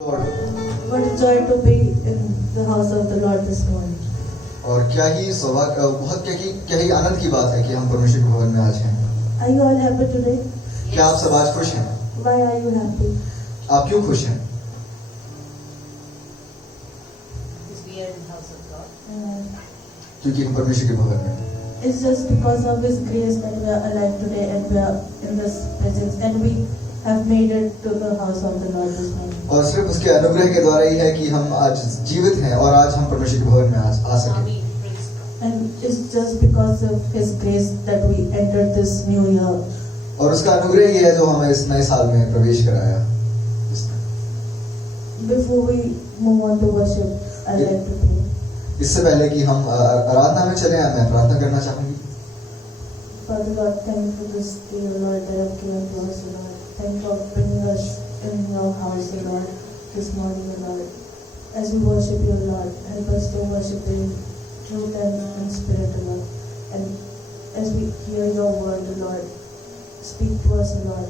Lord, What a joy to be in the house of the Lord this morning. और क्या ही सौभाग्य बहुत क्या ही आनंद की बात है कि हम परमेश्वर के भवन में आज हैं। Are you all happy today? क्या आप सब आज खुश हैं? Why are you happy? आप क्यों खुश हैं? Because we are in the house of God. क्योंकि हम परमेश्वर के भवन में हैं। It's just because of His grace that we are alive today and we are in this presence and we have made it to the house of the Lord this morning. और सिर्फ उसके अनुग्रह के द्वारा ही है कि हम आज जीवित हैं और आज हम परमेश्वर के भवन में आज आ सके। Amen. Praise God. And it's just because of His grace that we entered this new year. और उसका अनुग्रह ही है जो हमें इस नए साल में प्रवेश कराया। Before we move on to worship, I'd like to pray. इससे पहले कि हम आराधना में चले, मैं प्रार्थना करना चाहूंगी। Father God, thank you for this day, O Lord, that have given to us, O Lord. Thank you for bringing us in your house, O Lord, this morning, O Lord. As we worship you, O Lord, help us to worship in truth and in spirit, O Lord. And as we hear your word, O Lord, speak to us, O Lord,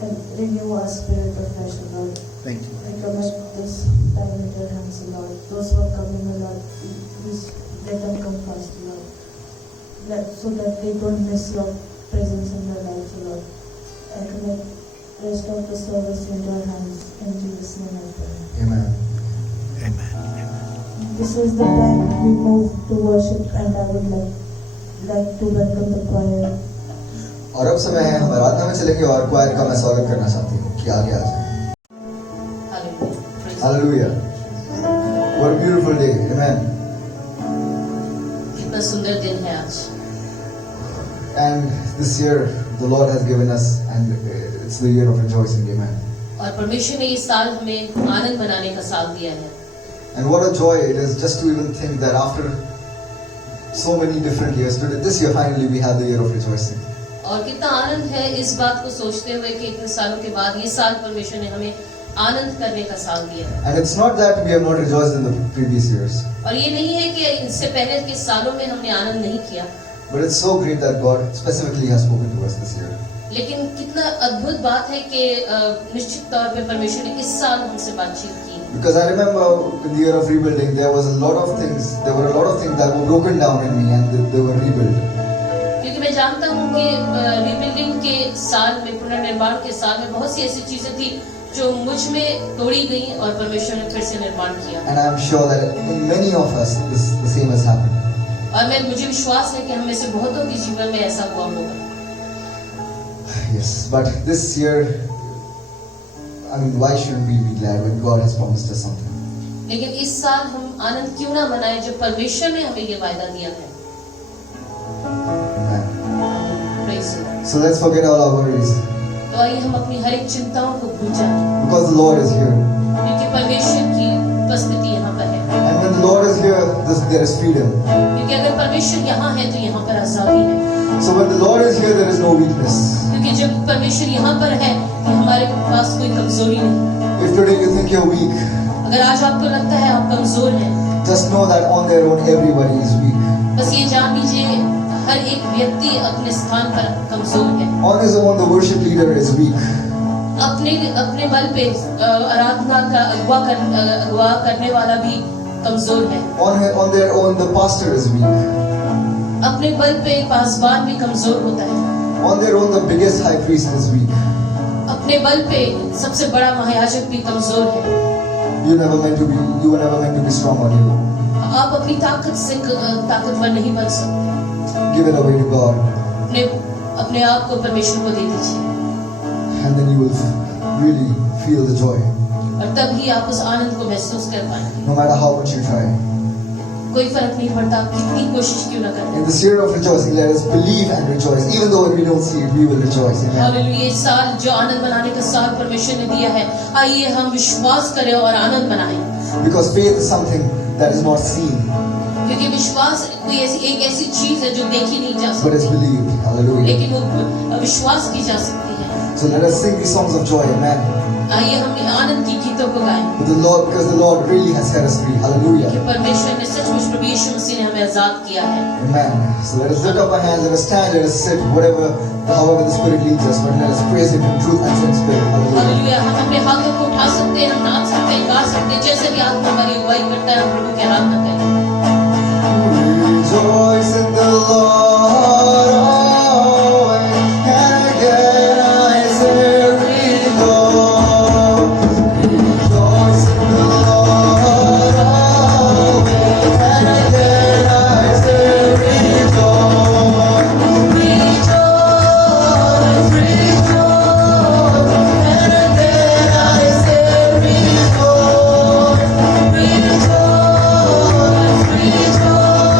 and renew our spirit afresh, O Lord. Thank you. I commit this time into your hands, O Lord. Those who are coming, O Lord, please let them come fast, O Lord. So that they don't miss your presence in their lives, O Lord. I commit rest of the service into your hands. In Jesus' name I pray. Amen. This is the time we move to worship, and I would like to welcome the choir. और अब समय है हम आराधना में चलेंगे और क्वायर का मैं स्वागत करना चाहती हूँ कि आगे आ जाए। Hallelujah. Praise God. Hallelujah. What a beautiful day. Amen. कितना सुंदर दिन है आज। And this year the Lord has given us, and it's the year of rejoicing. Amen. और परमेश्वर ने इस साल हमें आनंद मनाने का साल दिया है। And what a joy it is just to even think that after so many different years, today this year finally we have the year of rejoicing. और कितना आनंद है इस बात को सोचते हुए कि इतने सालों के बाद ये साल परमेश्वर ने हमें आनंद करने का साल दिया है। And it's not that we have not rejoiced in the previous years, और ये नहीं है कि इससे पहले के सालों में हमने आनंद नहीं किया, but it's so great that God specifically has spoken to us this year. लेकिन कितना अद्भुत बात है कि निश्चित तौर पे परमेश्वर ने इस साल हमसे बातचीत की। Because I remember in the year of rebuilding, there were a lot of things that were broken down in me, and they were rebuilt. क्योंकि मैं जानता हूँ कि रीबिल्डिंग के साल में, पुनर्निर्माण के साल में बहुत सी ऐसी चीजें थी जो मुझ में तोड़ी गई और परमेश्वर ने फिर से निर्माण किया। And I'm sure that in many of us, the same has happened. और मुझे विश्वास है कि हम में से बहुतों के जीवन में ऐसा हुआ होगा। Yes, but this year, I mean, why shouldn't we be glad when God has promised us something? लेकिन इस साल हम आनंद क्यों ना मनाएं जो परमेश्वर ने हमें ये वायदा दिया है। Amen. Praise the Lord। So let's forget all our worries, तो आइए हम अपनी हर एक चिंताओं को भूल जाएं, because the Lord is here. क्योंकि परमेश्वर की उपस्थिति यहाँ पर है। And when the Lord is here, there is freedom. क्योंकि अगर परमेश्वर यहाँ है तो यहाँ पर आजादी है। So when the Lord is here, there is no weakness. क्योंकि जब परमेश्वर यहाँ पर है तो हमारे पास कोई कमजोरी नहीं। If today you think you're weak, अगर आज आपको लगता है आप कमजोर हैं, just know that on their own, everybody is weak. बस ये जान लीजिए हर एक व्यक्ति अपने स्थान पर कमजोर है। On his own, the worship leader is weak. अपने बल पे आराधना का अगुवा करने वाला भी कमजोर है। On their own, the pastor is weak. अपने बल पे पासवान भी कमजोर होता है। On their own, the biggest high priest is weak. अपने बल पे सबसे बड़ा महायाजक भी कमजोर है। You were never meant to be strong on your own. आप अपनी ताकत से ताकतवर नहीं बन सकते। Give it away to God, अपने आप को परमेश्वर को दे दीजिए and then you will really feel the joy, और तब ही आप उस आनंद को महसूस कर पाएंगे। no matter how much you try. कोई फर्क नहीं पड़ता आप कितनी कोशिश क्यों ना करें। In this year of rejoicing, let us believe and rejoice. Even though we don't see it, we will rejoice. Amen. Hallelujah. ये साल जो आनंद मनाने का साल परमेश्वर ने दिया है, आइए हम विश्वास करें और आनंद मनाएं। Because faith is something that is not seen. क्योंकि विश्वास कोई एक ऐसी चीज है जो देखी नहीं जा but is सकती, believed. Hallelujah. लेकिन वो विश्वास की जा सकती है। So let us sing these songs of joy, amen. आइए हम आनंद की गीतों को गाएं With the Lord, because the Lord really has set us free. कि Hallelujah. परमेश्वर ने सचमुच प्रभु यीशु मसीह ने हमें आजाद किया है। Amen. So let us lift up our hands, let us stand, let us sit, however the Spirit leads us, but let us praise Him in truth and in spirit. Hallelujah. Hallelujah. हम अपने हाथों को उठा सकते हैं, हम नाच सकते हैं, गा सकते हैं, जैसे भी आत्मा हमारी अगुवाई करता है, हम प्रभु की आराधना करें। Rejoice in the Lord always, and again I say rejoice. Rejoice in the Lord always, and again I say rejoice. Rejoice, rejoice, and again I say rejoice. Rejoice, rejoice.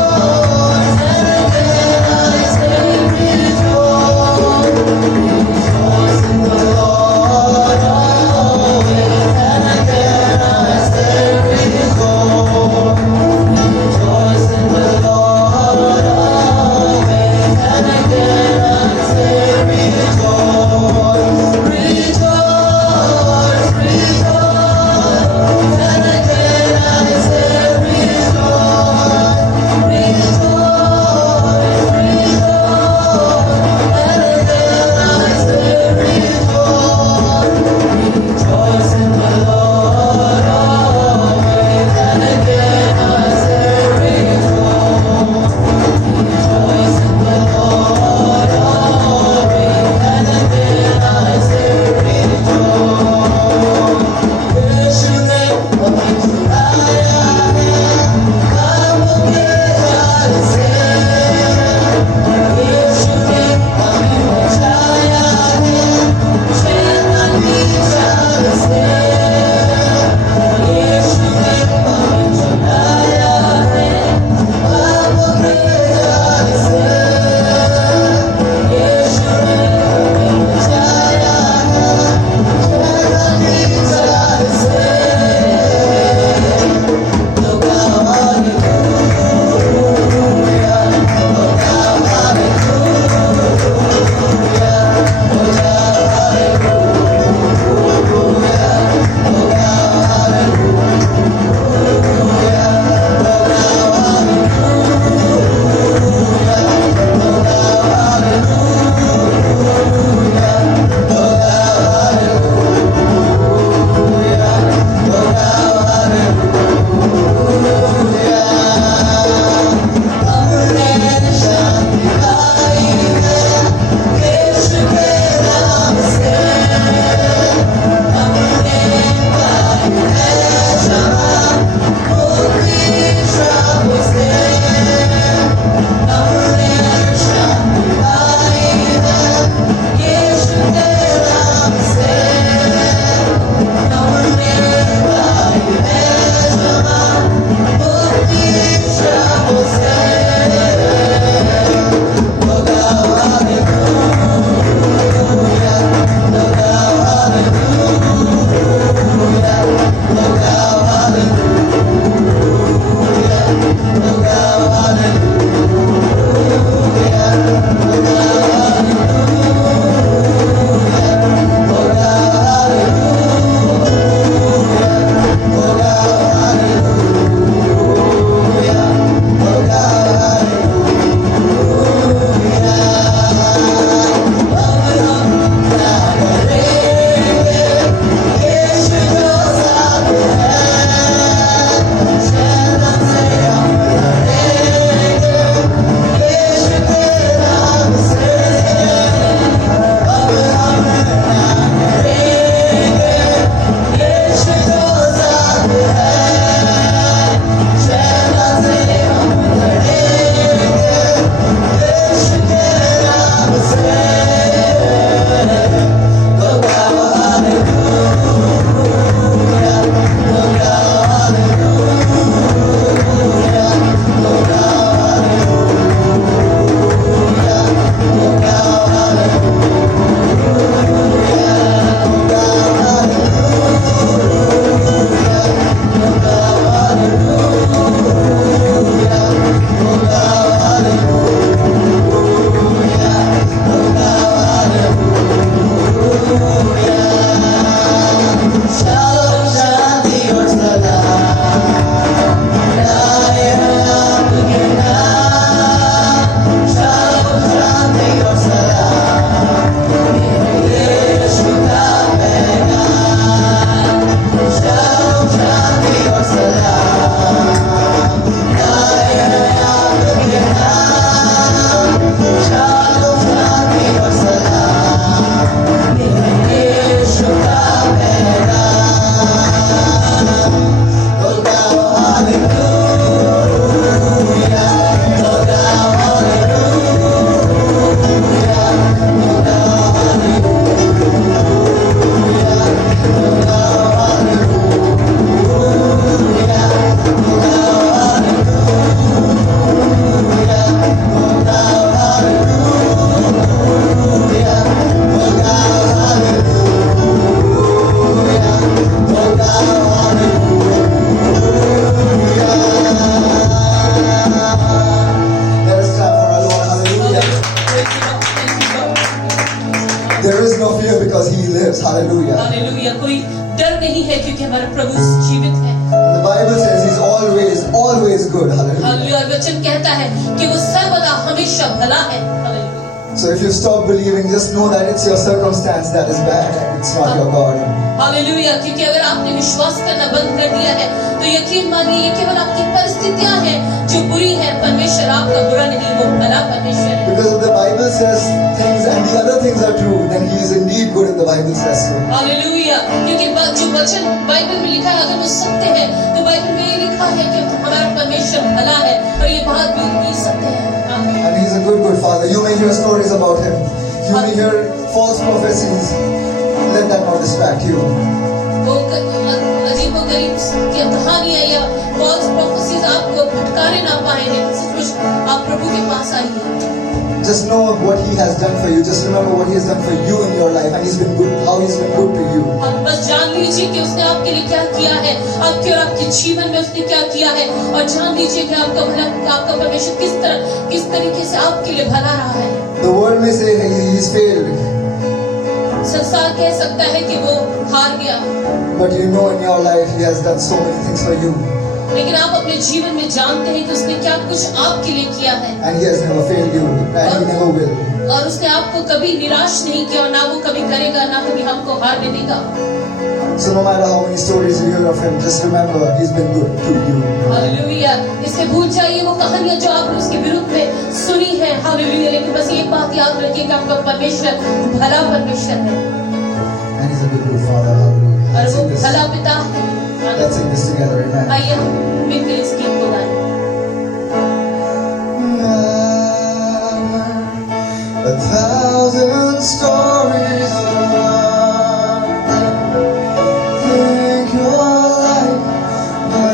good. Hallelujah. Hallelujah. और वचन कहता है कि वो सर्वदा हमेशा भला है। Hallelujah. So if you stop believing, just know that it's your circumstance that is bad. It's not your God. Hallelujah. क्योंकि अगर आपने विश्वास करना बंद कर दिया है तो यकीन मानिए ये केवल आपकी परिस्थितियां हैं जो बुरी है। परमेश्वर आपका बुरा नहीं, वो भला परमेश्वर है। Because if the Bible says things and the other things are true, then He is indeed good if the Bible says so. Hallelujah. क्योंकि जो वचन बाइबल में लिखा है अगर वो सत्य है तो बाइबल में ये लिखा है कि हमारा परमेश्वर भला है और ये बात भी सत्य है। And He's a good Father. You may hear stories about Him. You may hear false prophecies. Let that not distract you. वो अजीबोगरीब की कहानियां या false prophecies आपको भटकाने ना पाए, लेकिन सचमुच आप प्रभु के पास आइए। Just know what He has done for you. Just remember what He has done for you in your life, and He's been good. How He's been good to you. आप बस जान लीजिए कि उसने आपके लिए क्या किया है, आपके और आपके जीवन में उसने क्या किया है, और जान लीजिए कि आपका परमेश्वर किस तरीके से आपके लिए भला रहा है। The world may say He's failed, संसार कह सकता है कि वो हार गया, but you know in your life He has done so many things for you, लेकिन आप अपने जीवन में जानते हैं कि उसने क्या कुछ आपके लिए किया है, and He has never failed you, and He never will. और उसने आपको कभी निराश नहीं किया और ना वो कभी करेगा, ना कभी हमको हारने देगा। So no matter how many stories you hear of Him, just remember He's been good to you. Hallelujah. इससे भूल जाइए वो कहानियां जो आपने उसके विरुद्ध में सुनी है। हालेलुया। लेकिन बस एक बात याद रखिए कि आपका परमेश्वर भला परमेश्वर है And He's a good Father. Hallelujah. और Let's वो sing this. भला पिता है। Let's sing this together. Amen. आइए हम मिलकर इस गीत को गाएं। A thousand stories think you're like, but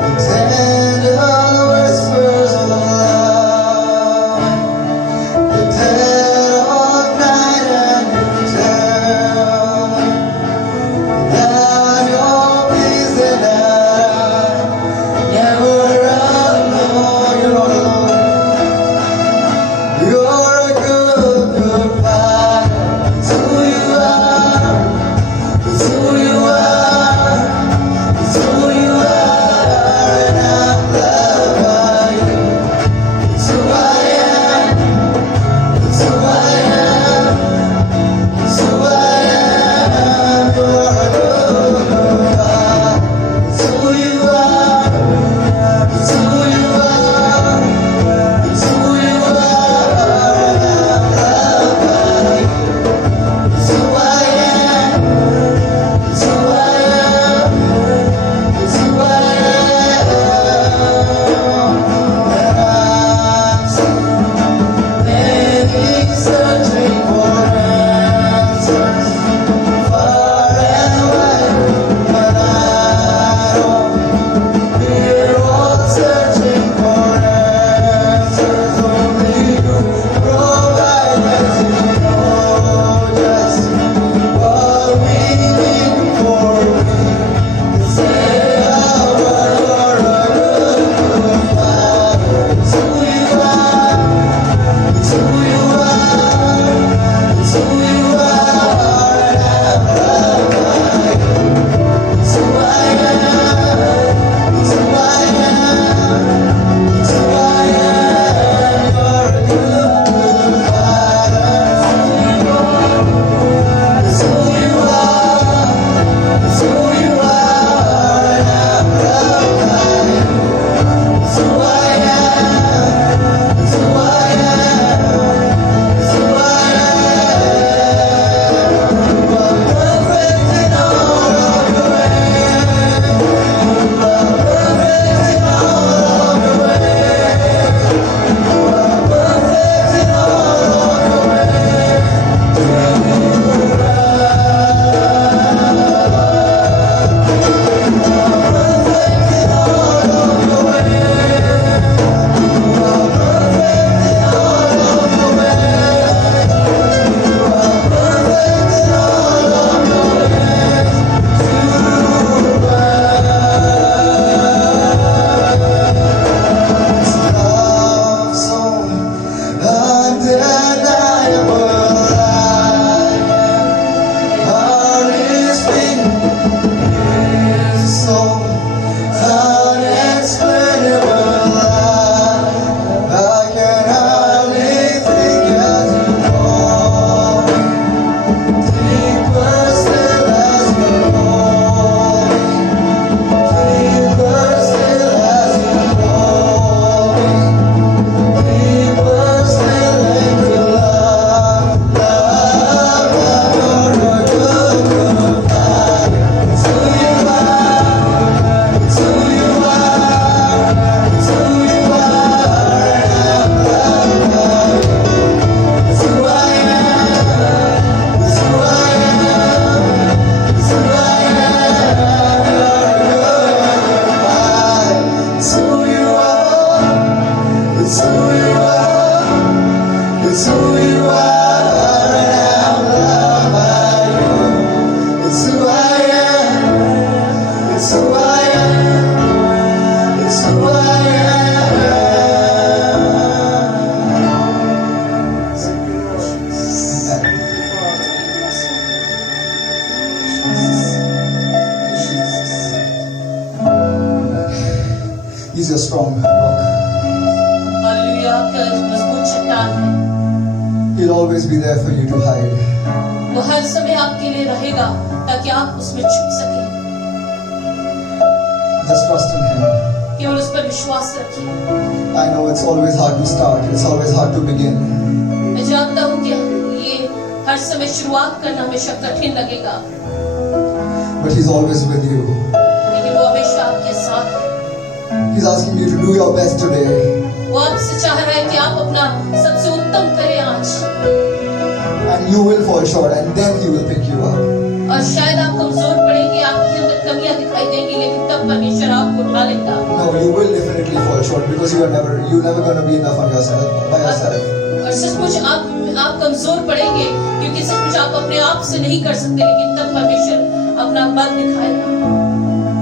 the tender whispers of love, the dead of night, and you tell that you're pleased and your strong rock. Hallelujah, आपका मजबूत चट्टान है। He'll always be there for you to hide. वो हर समय आपके लिए रहेगा ताकि आप उसमें छुप सके। Just trust in Him. केवल उस पर विश्वास रखिए। I know it's always hard to start. It's always hard to begin. मैं जानता हूँ कि ये हर समय शुरुआत करना हमेशा कठिन लगेगा, But He's always with you. लेकिन वो हमेशा आपके साथ है। He's asking you to do your best today. वो आपसे चाह रहा है कि आप अपना सबसे उत्तम करें आज, And you will fall short, and then He will pick you up. और शायद आप कमजोर पड़ेंगे, आपके अंदर कमियां दिखाई देंगी, लेकिन तब परमेश्वर आपको उठा लेगा। No, you will definitely fall short because you're never going to be enough on yourself, by yourself. और सचमुच आप कमजोर पड़ेंगे, क्योंकि सचमुच आप अपने आप से नहीं कर सकते, लेकिन तब परमेश्वर अपना बल दिखाएगा।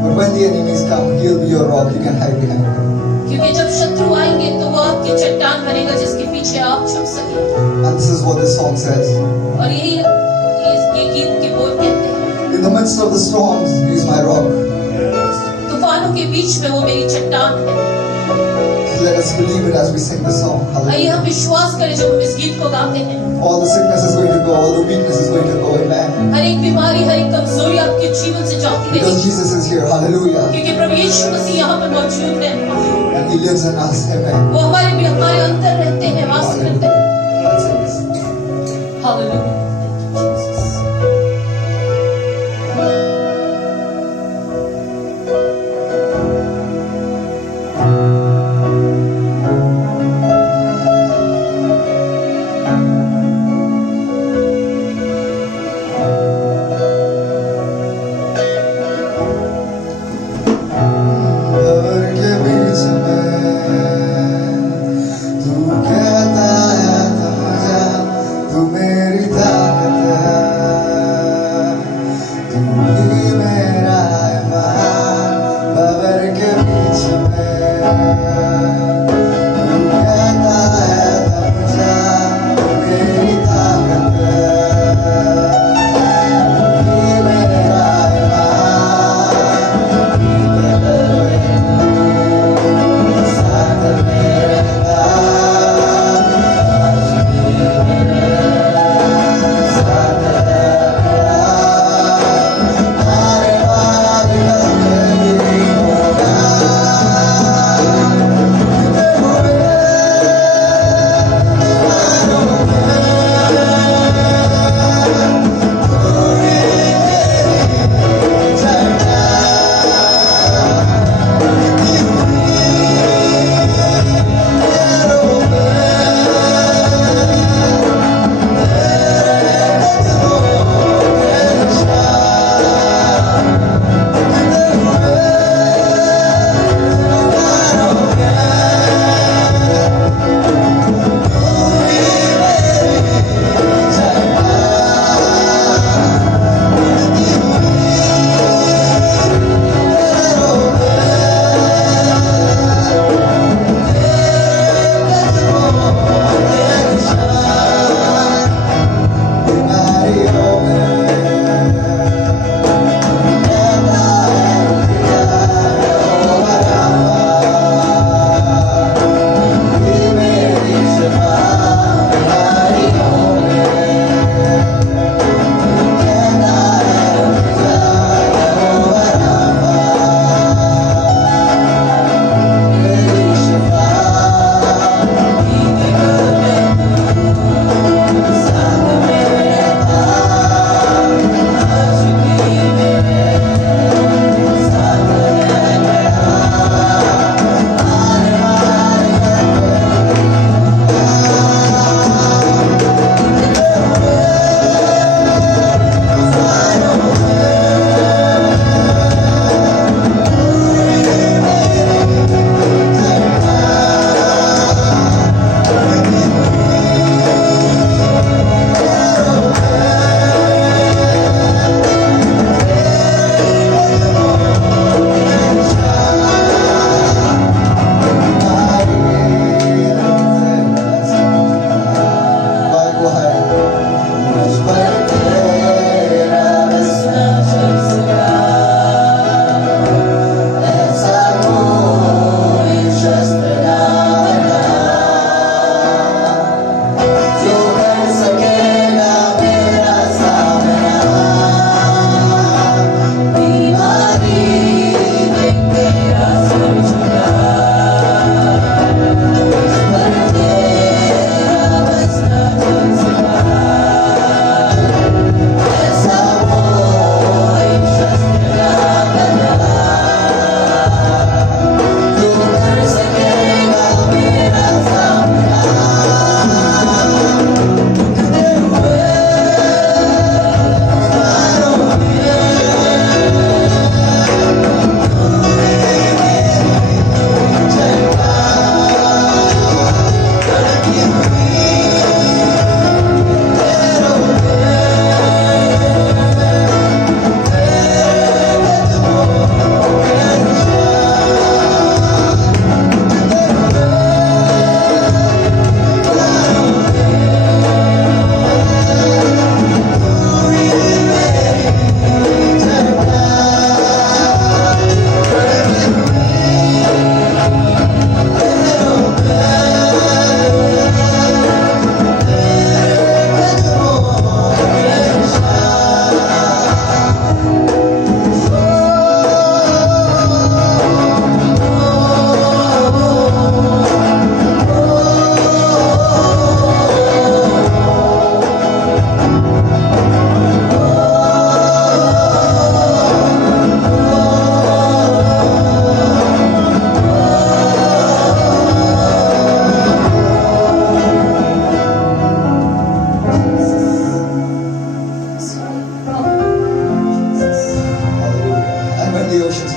But when the enemies come, He'll be your rock. You can hide behind Him. क्योंकि जब शत्रु आएंगे तो वो आपकी चट्टान बनेगा जिसके पीछे आप छुप सके। And this is what this song says. और ये गीत के बोल कहते हैं, In the midst of the storms, He's my rock. तूफानों के बीच में वो मेरी चट्टान है। Let us believe it as we sing the song. आइए Hallelujah. हम विश्वास करें जब हम इस गीत को गाते हैं। All the sickness is going to go, all the weakness is going to go. Amen. हर एक बीमारी, हर एक कमजोरी आपके जीवन से जाती Because रहेगी, Jesus is here. Hallelujah. क्योंकि प्रभु यीशु मसीह यहाँ पर मौजूद है। And He lives in us. Amen. वो हमारे अंदर रहते हैं, वास करते हैं। Let's sing this. हालेलुया। भवर के बीच में तू कहता है थम जा, तू मेरी ताकत है, तू ही मेरा ईमान। भवर के बीच में तू कहता है थम जा, तू मेरी ताकत है, तू ही मेरा ईमान। साथ मेरे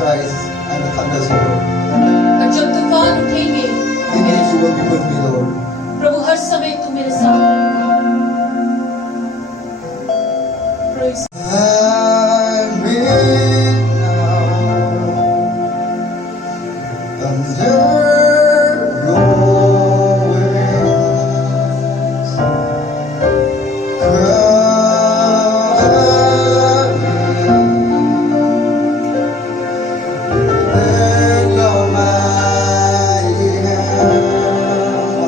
rise and the thunders roar. और जब तूफान उठेंगे, Indeed, you will be with me, Lord. प्रभु हर समय तू मेरे साथ रहेगा। Praise I'm in now. Thunder rolls, cover me in your mighty hand.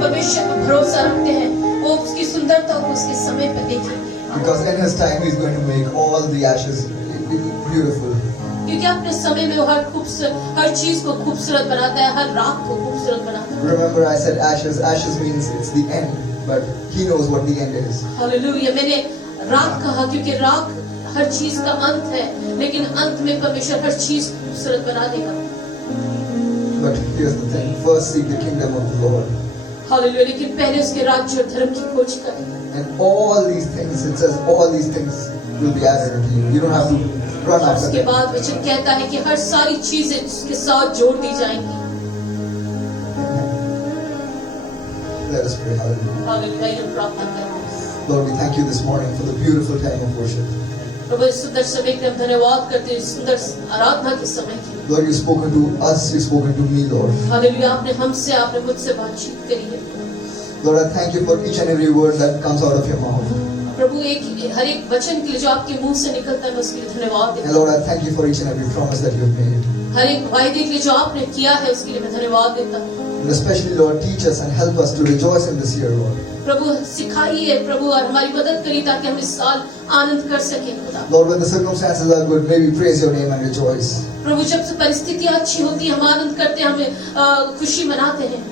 परमेश्वर पर भरोसा रखते हैं वो उसकी सुंदरता को उसके समय पर देखेंगे, Because in His time He's going to make all the ashes beautiful. क्योंकि अपने समय में वो हर चीज को खूबसूरत बनाता है, हर राख को खूबसूरत बनाता है। Remember I said ashes. Ashes means it's the end, but He knows what the end is. Hallelujah. मैंने राख कहा क्योंकि राख हर चीज का अंत है, लेकिन अंत में परमेश्वर हर चीज खूबसूरत बना देगा। But here's the thing: first seek the kingdom of the Lord, hallelujah. लेकिन पहले उसके राज्य और धर्म की खोज करें, and all these things. It says all these things will be added unto you. You don't have to run और after उसके them. बाद वचन कहता है कि हर सारी चीजें उसके साथ जोड़ दी जाएंगी। Let us pray. Hallelujah. Hallelujah. हम प्रार्थना करें। Lord, we thank you this morning for the beautiful time of worship. प्रभु इस सुंदर समय के हम धन्यवाद करते हैं, इस सुंदर आराधना के समय की। Lord, you've spoken to us. You've spoken to me, Lord. Hallelujah. आपने हमसे, आपने मुझसे बातचीत करी है। Lord, I thank you for each and every word that comes out of your mouth. प्रभु हर एक वचन के लिए जो आपके मुंह से निकलता है, मैं उसके लिए धन्यवाद देता And Lord, I thank you for each and every promise that you've made. हूं। हर एक वायदे के लिए जो आपने किया है उसके लिए मैं धन्यवाद देता हूँ। And especially, Lord, teach us and help us to rejoice in this year, Lord. प्रभु सिखाइए प्रभु, और हमारी मदद करिए ताकि हम इस साल आनंद कर सकें खुदा। Lord, when the circumstances are good, may we praise your name and rejoice. प्रभु जब से परिस्थितियां अच्छी होती है हम आनंद करते हैं, हमें खुशी मनाते हैं।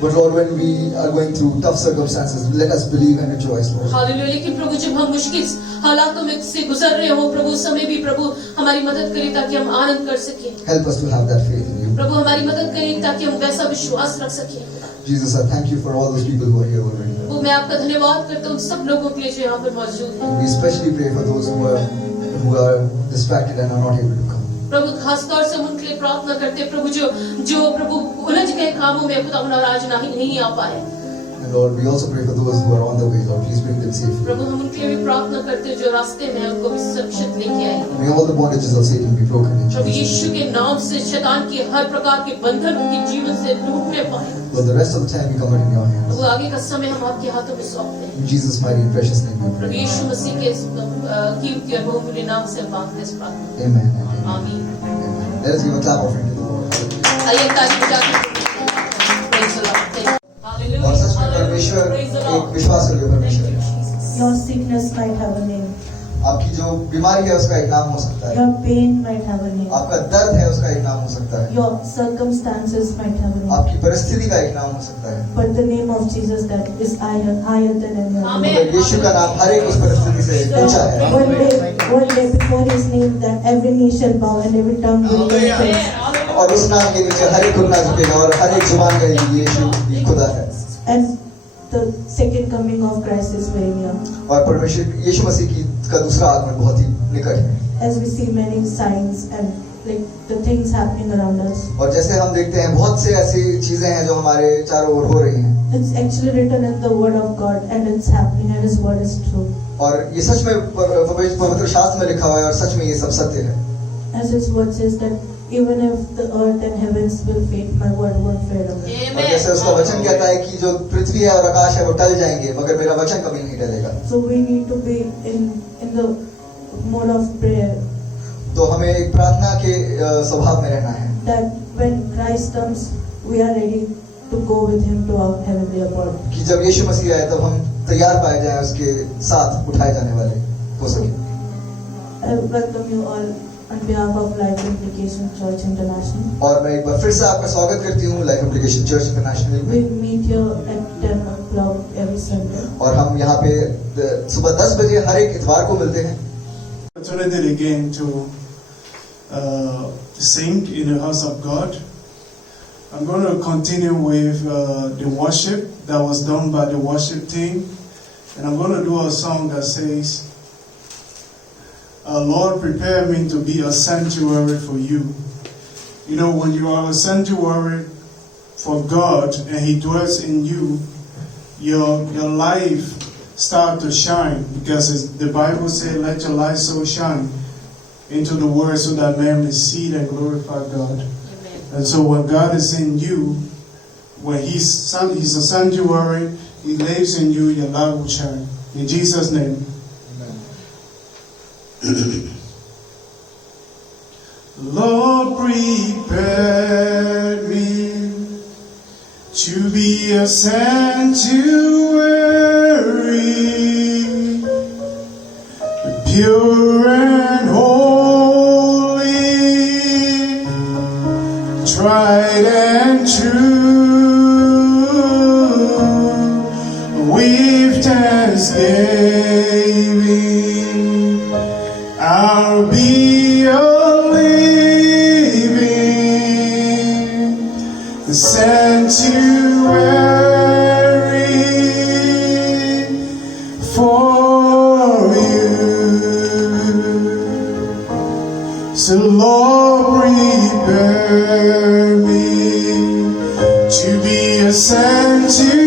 But Lord, when we are going through tough circumstances, let us believe and rejoice, Lord. Hallelujah. लेकिन प्रभु जब हम मुश्किल हालातों में से गुजर रहे हो प्रभु, उस समय भी प्रभु हमारी मदद करिए ताकि हम आनंद कर सकें। Help us to have that faith in you. प्रभु हमारी मदद करिए ताकि हम वैसा विश्वास रख सकें। Jesus, I thank you for all those people who are here already. वो मैं आपका धन्यवाद करता हूँ उन सब लोगों के लिए जो यहाँ पर मौजूद हैं। And we especially pray for those who are distracted and are not able to come. प्रभु खासतौर से हम उनके लिए प्रार्थना करते हैं प्रभु, जो प्रभु उलझ गए कामों में खुदा और आज नहीं आ पाए। And Lord, we also pray for those who are on the way. Lord, please bring them safely. प्रभु हम उनके लिए भी प्रार्थना करते हैं जो रास्ते में हैं, उनको भी सुरक्षित लेके आए। May all the bondages of Satan be broken in Prabhu Jesus' यीशु के नाम से शैतान की हर प्रकार के बंधन उनके जीवन से टूटने पाए। name. Lord, the rest of the time we commit in your Prabhu hands. आगे का समय हम आपके हाथों में सौंपते हैं। In Jesus' mighty and precious name we Prabhu pray. यीशु मसीह के कीमती और बहुमूल्य नाम से हम मांगते हैं इस प्रार्थना। Amen and amen. आमीन। Amen. Let us give a clap offering to the Lord. आइए ताली बजाकर Praise the Lord. Thank you. और सच में परमेश्वर Praise the Lord. एक विश्वास करिए परमेश्वर Thank you, है। Jesus. Your sickness might have a name. आपकी जो बीमारी है उसका एक नाम हो सकता है, Your pain might have a name. आपका दर्द है उसका एक नाम हो सकता है, Your circumstances might have a name. आपकी परिस्थिति का एक नाम हो सकता है, But the name of Jesus that is higher than any other. Amen. मगर यीशु का नाम हर एक उस परिस्थिति से ऊंचा है। One day before His name, that every knee shall bow and every tongue will confess. और उस नाम के नीचे हर एक घुटना झुकेगा और हर एक जुबान कहेगी यीशु ही खुदा है। And the second coming of Christ is very near. और परमेश्वर यीशु मसीह का दूसरा आगमन बहुत ही निकट है। As we see many signs and like the things happening around us, और जैसे हम देखते हैं बहुत से ऐसी चीजें हैं जो हमारे चारों ओर हो रही हैं, it's actually written in the Word of God and it's happening and His Word is true. और ये सच में पवित्र शास्त्र में लिखा हुआ है और सच में ये सब सत्य है। As His Word says that even if the earth and heavens will fade, my word won't fade away. और जैसे उसका वचन कहता है कि जो पृथ्वी है और आकाश है वो टल जाएंगे मगर मेरा वचन कभी नहीं टलेगा। So we need to be in the mode of prayer, तो हमें एक प्रार्थना के स्वभाव में रहना है, that when Christ comes, we are ready to go with Him to our heavenly abode. कि जब यीशु मसीह आए तब हम तैयार पाए जाएं उसके साथ उठाए जाने वाले हो सके। I welcome you all on behalf of Life Implication Church International. और मैं एक बार फिर से आपका स्वागत करती हूँ life application church international We में। meet here at 10 o'clock every Sunday. और हम यहाँ पे सुबह 10 बजे हर एक इतवार को मिलते हैं। Opportunity again to sing in the house of God. I'm going to continue with the worship that was done by the worship team, and I'm going to do a song that says, Lord, prepare me to be a sanctuary for you. You know, when you are a sanctuary for God and He dwells in you, your life start to shine, because the Bible says, let your light so shine into the world so that man may see and glorify God. Amen. And so when God is in you, when He's a sanctuary, He lives in you, your light will shine. In Jesus' name. Lord, prepare me to be a sanctuary, pure and holy, tried and true, with thanksgiving, I'll be a living sanctuary for you. So Lord, prepare me to be a sanctuary,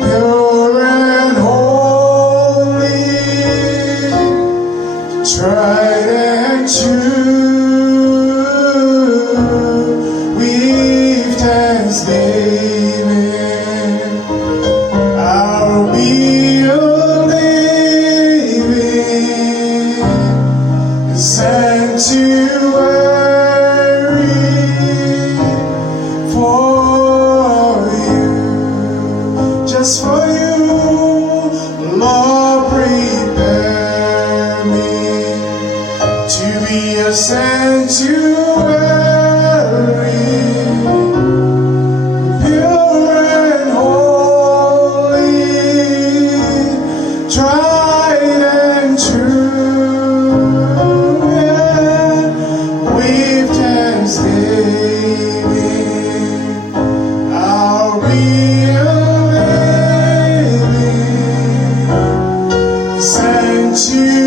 pure and holy, tried and true, with thanksgiving, I'll be a living sanctuary for you, just for you. Lord, prepare me to be a sanctuary, pure and holy, tried and true, yeah, with thanksgiving, I'll be a living sanctuary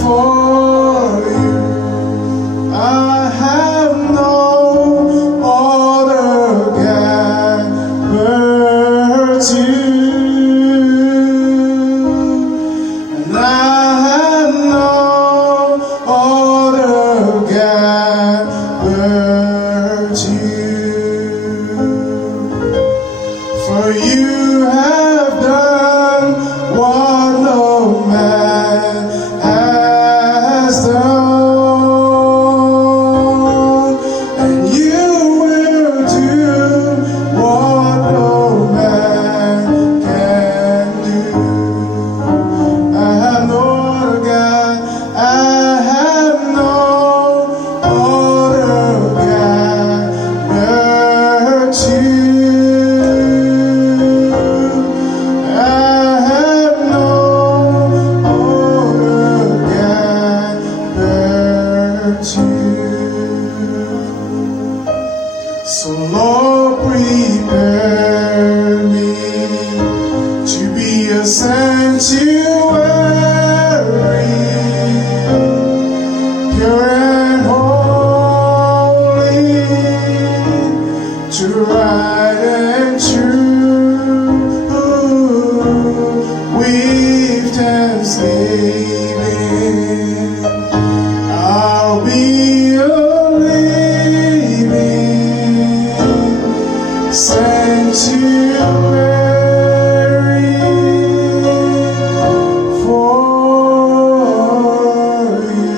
for you. I have no other God but you, and I have no other God but you. For you have done what no man has done, and you will do what no man can do. I have no other God, I have no other God but you. I have no other God but you. So Lord, prepare me to be a sanctuary, pure and holy, tried and true, with thanksgiving, I'll be a living sanctuary for you.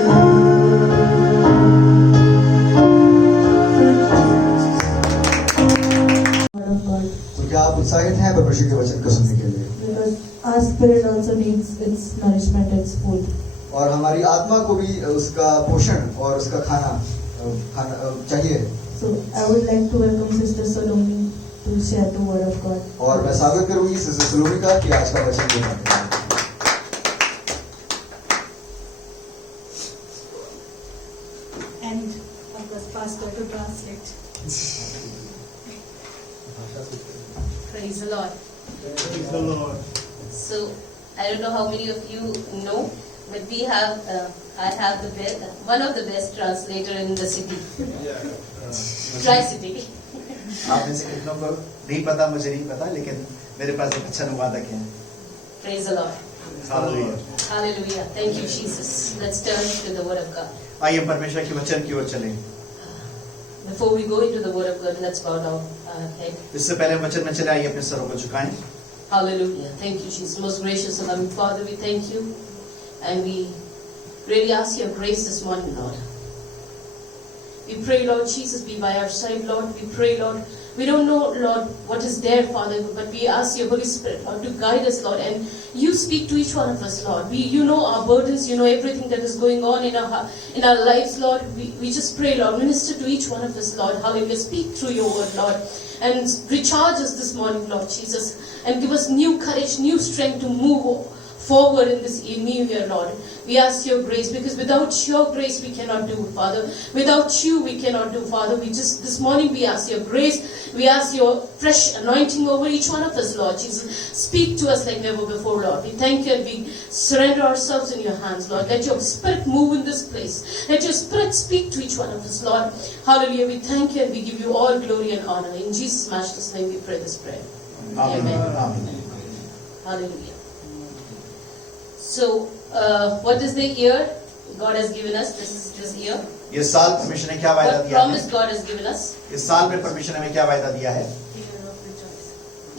Word of God, तो क्या आप उत्साहित हैं परमेश्वर के वचन को सुनने के लिए? because our spirit also needs its nourishment, its food. और हमारी आत्मा को भी उसका पोषण और उसका खाना चाहिए. So I would like to welcome Sister Salome to share the word of God. और मैं स्वागत करूंगी सिस्टर सलोमी का कि आज का वचन देना. And of course, Pastor to translate. Praise the Lord. Praise the Lord. So, I don't know how many of you know, but we have, I have one of the best translator in the city, Tri-City. आप में से कितनों को नहीं पता, मुझे नहीं पता, लेकिन मेरे पास एक अच्छा अनुवादक है. Praise the Lord. Hallelujah. Hallelujah. Thank you, Jesus. Let's turn to the Word of God. आइए हम परमेश्वर के वचन की ओर चलें. Before we go into the Word of God, let's bow down our head. इससे पहले हम वचन में चले, आइए अपने सरों को झुकाएं. Hallelujah. Thank you, Jesus. Most gracious and loving Father, we thank you and we really ask your grace this morning, Lord. We pray, Lord Jesus, be by our side, Lord. We pray, Lord. We don't know, Lord, what is there, Father, but we ask your Holy Spirit, Lord, to guide us, Lord, and you speak to each one of us, Lord. You know our burdens, you know everything that is going on in our lives, Lord. We just pray, Lord, minister to each one of us, Lord. Hallelujah. Speak through your word, Lord, and recharge us this morning, Lord Jesus, and give us new courage, new strength to move forward in this new year, Lord. We ask your grace, because without your grace we cannot do, Father. Without you we cannot do, Father. This morning we ask your grace. We ask your fresh anointing over each one of us, Lord Jesus. Speak to us like never before, Lord. We thank you and we surrender ourselves in your hands, Lord. Let your Spirit move in this place. Let your Spirit speak to each one of us, Lord. Hallelujah. We thank you and we give you all glory and honor. In Jesus' matchless name we pray this prayer. Amen. Amen. Hallelujah. So, what is the year God has given us? This year. ये साल परमेश्वर ने क्या वायदा What दिया है? promise God has given us? इस साल में परमेश्वर ने हमें क्या वायदा दिया है?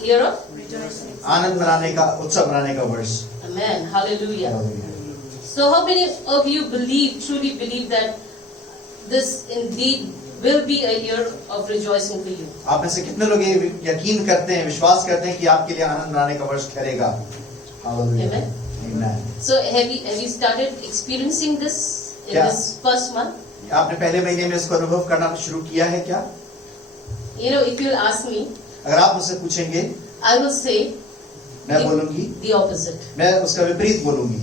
Year of Rejoicing. आनंद मनाने का, उत्सव मनाने का वर्ष। Amen. Hallelujah. So, how many of you truly believe that this indeed will be a year of rejoicing for you? आप में से कितने लोग ये यकीन करते हैं, विश्वास करते हैं कि आपके लिए आनंद मनाने का वर्ष ठहरेगा? Hallelujah. Amen. Amen. So, have you started experiencing this in Yeah. this first month? आपने पहले महीने में इसको अनुभव करना शुरू किया है क्या? You know, if you'll ask me, अगर आप मुझसे पूछेंगे, I will say मैं बोलूंगी, the opposite. मैं उसका विपरीत बोलूंगी।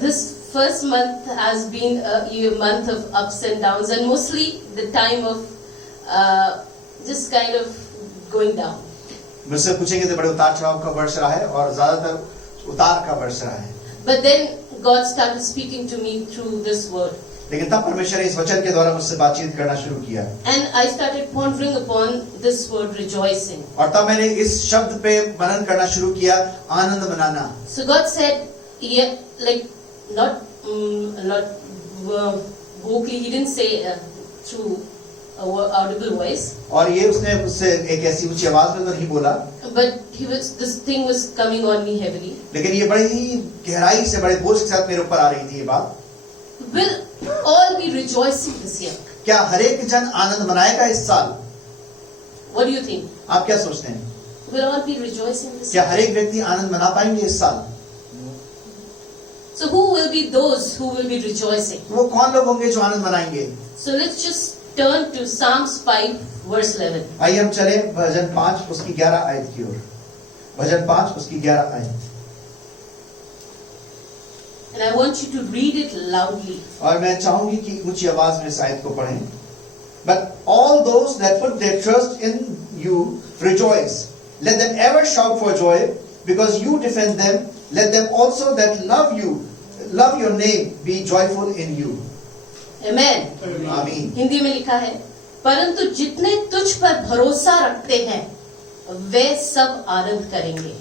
This first month has been a month of ups and downs, and mostly the time of just kind of going down. मुझसे पूछेंगे तो बड़े उतार चढ़ाव का वर्ष रहा है और ज्यादातर उतार का वर्ष रहा है। But then God started speaking to me through this word. लेकिन तब परमेश्वर ने इस वचन के द्वारा मुझसे बातचीत करना शुरू किया। And I started pondering upon this word rejoicing. और तब मैंने इस शब्द पे मनन करना शुरू किया, आनंद मनाना। So God said, yeah, like not vocally, He didn't say through audible voice. और ये उसने मुझसे एक ऐसी ऊंची आवाज में तो नहीं बोला, But this thing was coming on me heavily. लेकिन ये बड़ी ही गहराई से, बड़े बोझ के साथ मेरे ऊपर आ रही थी ये बात। Will all be rejoicing this year? क्या हर एक जन आनंद मनाएगा इस साल? What do you think? आप क्या सोचते हैं? Will all be rejoicing this क्या year? हर एक व्यक्ति आनंद मना पाएंगे इस साल? So who will be those who will be rejoicing? वो कौन लोग होंगे जो आनंद मनाएंगे? So let's just turn to Psalms 5 verse 11. आइए हम चले भजन 5 उसकी 11 आयत की ओर। भजन 5 उसकी 11 आयत। And I want you to read it loudly. और मैं चाहूंगी कि ऊंची आवाज में इस आयत को पढ़ें। But all those that put their trust in you rejoice. Let them ever shout for joy because you defend them. Let them also that love your name, be joyful in you. Amen. आमीन। हिंदी में लिखा है, परंतु जितने तुझ पर भरोसा रखते हैं वे सब आनंद करेंगे।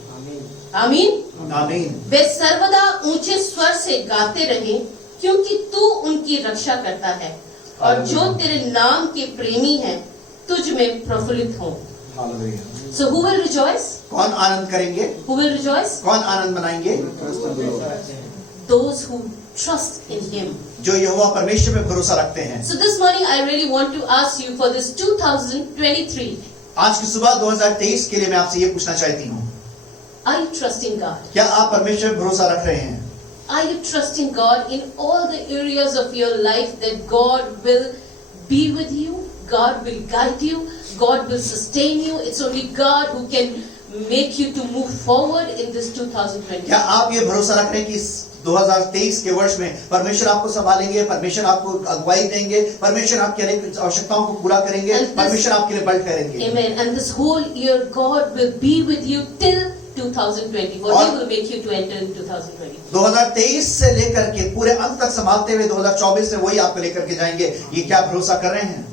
आमीन। आमीन। वे सर्वदा ऊंचे स्वर से गाते रहे क्योंकि तू उनकी रक्षा करता है और जो तेरे नाम के प्रेमी हैं तुझ में प्रफुल्लित हो। Hallelujah. So who will rejoice? कौन आनंद करेंगे? Who will rejoice? कौन आनंद मनाएंगे? Those who trust in Him. जो यहोवा परमेश्वर में भरोसा रखते हैं। So this morning I really want to ask you for this 2023. आज की सुबह 2023 के लिए मैं आपसे ये पूछना चाहती हूँ, Are you trusting God? क्या आप परमेश्वर में भरोसा रख रहे हैं? Are you trusting God in all the areas of your life that God will be with you? God will guide you. God will sustain you. It's only God who can make you to move forward in this 2020. क्या आप ये भरोसा रख रहे हैं कि इस 2023 के वर्ष में परमेश्वर आपको संभालेंगे, परमेश्वर आपको अगुवाई देंगे, परमेश्वर आपकी अनेक आवश्यकताओं को पूरा करेंगे, परमेश्वर आपके लिए बल करेंगे। Amen. And this whole year God will be with you till 2024. He will make you to enter in 2020. 2023 से लेकर के पूरे अंत तक संभालते हुए 2024 में वही आपको लेकर के जाएंगे। ये क्या भरोसा कर रहे हैं?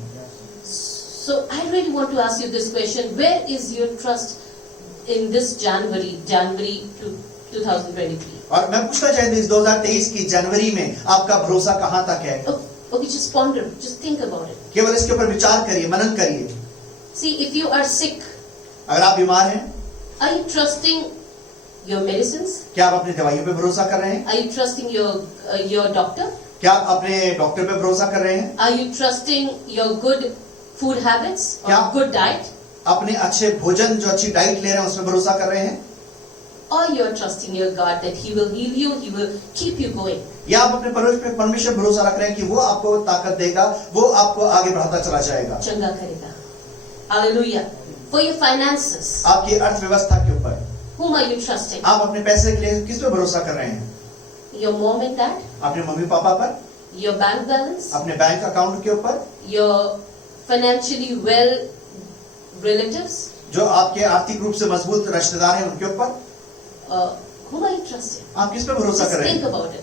So I really want to ask you this question: where is your trust in this January to 2023? और मैं पूछना चाहती हूँ इस 2023 की जनवरी में आपका भरोसा कहाँ तक है? Okay, just ponder, just think about it. केवल इसके ऊपर विचार करिए, मनन करिए। See, if you are sick, अगर आप बीमार हैं, are you trusting your medicines? क्या आप अपनी दवाइयों पे भरोसा कर रहे हैं? Are you trusting your doctor? क्या आप अपने डॉक्टर पे भरोसा कर रहे हैं? Are you trusting your good food habits or Yeah. good diet? अपने अच्छे भोजन, जो अच्छी डाइट ले रहे हैं, उसमें भरोसा कर रहे हैं? Or you're trusting your God that He will heal you, He will keep you going? या आप अपने परमेश्वर पे भरोसा रख रहे हैं कि वो आपको ताकत देगा, वो आपको आगे बढ़ाता चला जाएगा? चंगा करेगा. Hallelujah. For your finances, आपकी अर्थव्यवस्था के ऊपर whom are you trusting? आप अपने पैसे के लिए किस पे भरोसा कर रहे हैं? Your mom and dad? अपने मम्मी पापा पर, Your bank balance? अपने बैंक अकाउंट के ऊपर, Your financially well relatives? जो आपके आर्थिक रूप से मजबूत रिश्तेदार हैं उनके ऊपर Whom are you trusting? आप किस पे भरोसा Just कर रहे think हैं? about it.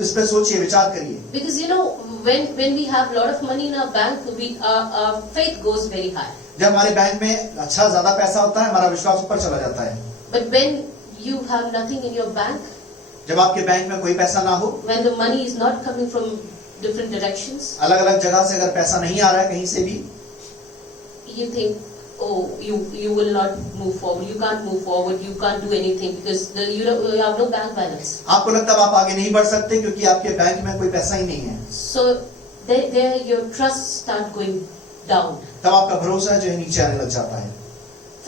इस पे सोचिए, विचार करिए. Because you know, when we have a lot of money in our bank, our faith goes very high. जब हमारे बैंक में अच्छा ज्यादा पैसा होता है, हमारा विश्वास ऊपर चला जाता है. But when you have nothing in your bank, जब आपके बैंक में कोई पैसा ना हो, when the money is not coming from different directions, अलग अलग जगह से अगर पैसा नहीं आ रहा है कहीं से भी, you think, oh, you will not move forward. You can't move forward. You can't do anything because you have no bank balance. आपको लगता है आप आगे नहीं बढ़ सकते क्योंकि आपके बैंक में कोई पैसा ही नहीं है. So there your trust start going down. तब आपका भरोसा जो है नीचे आने लग जाता है.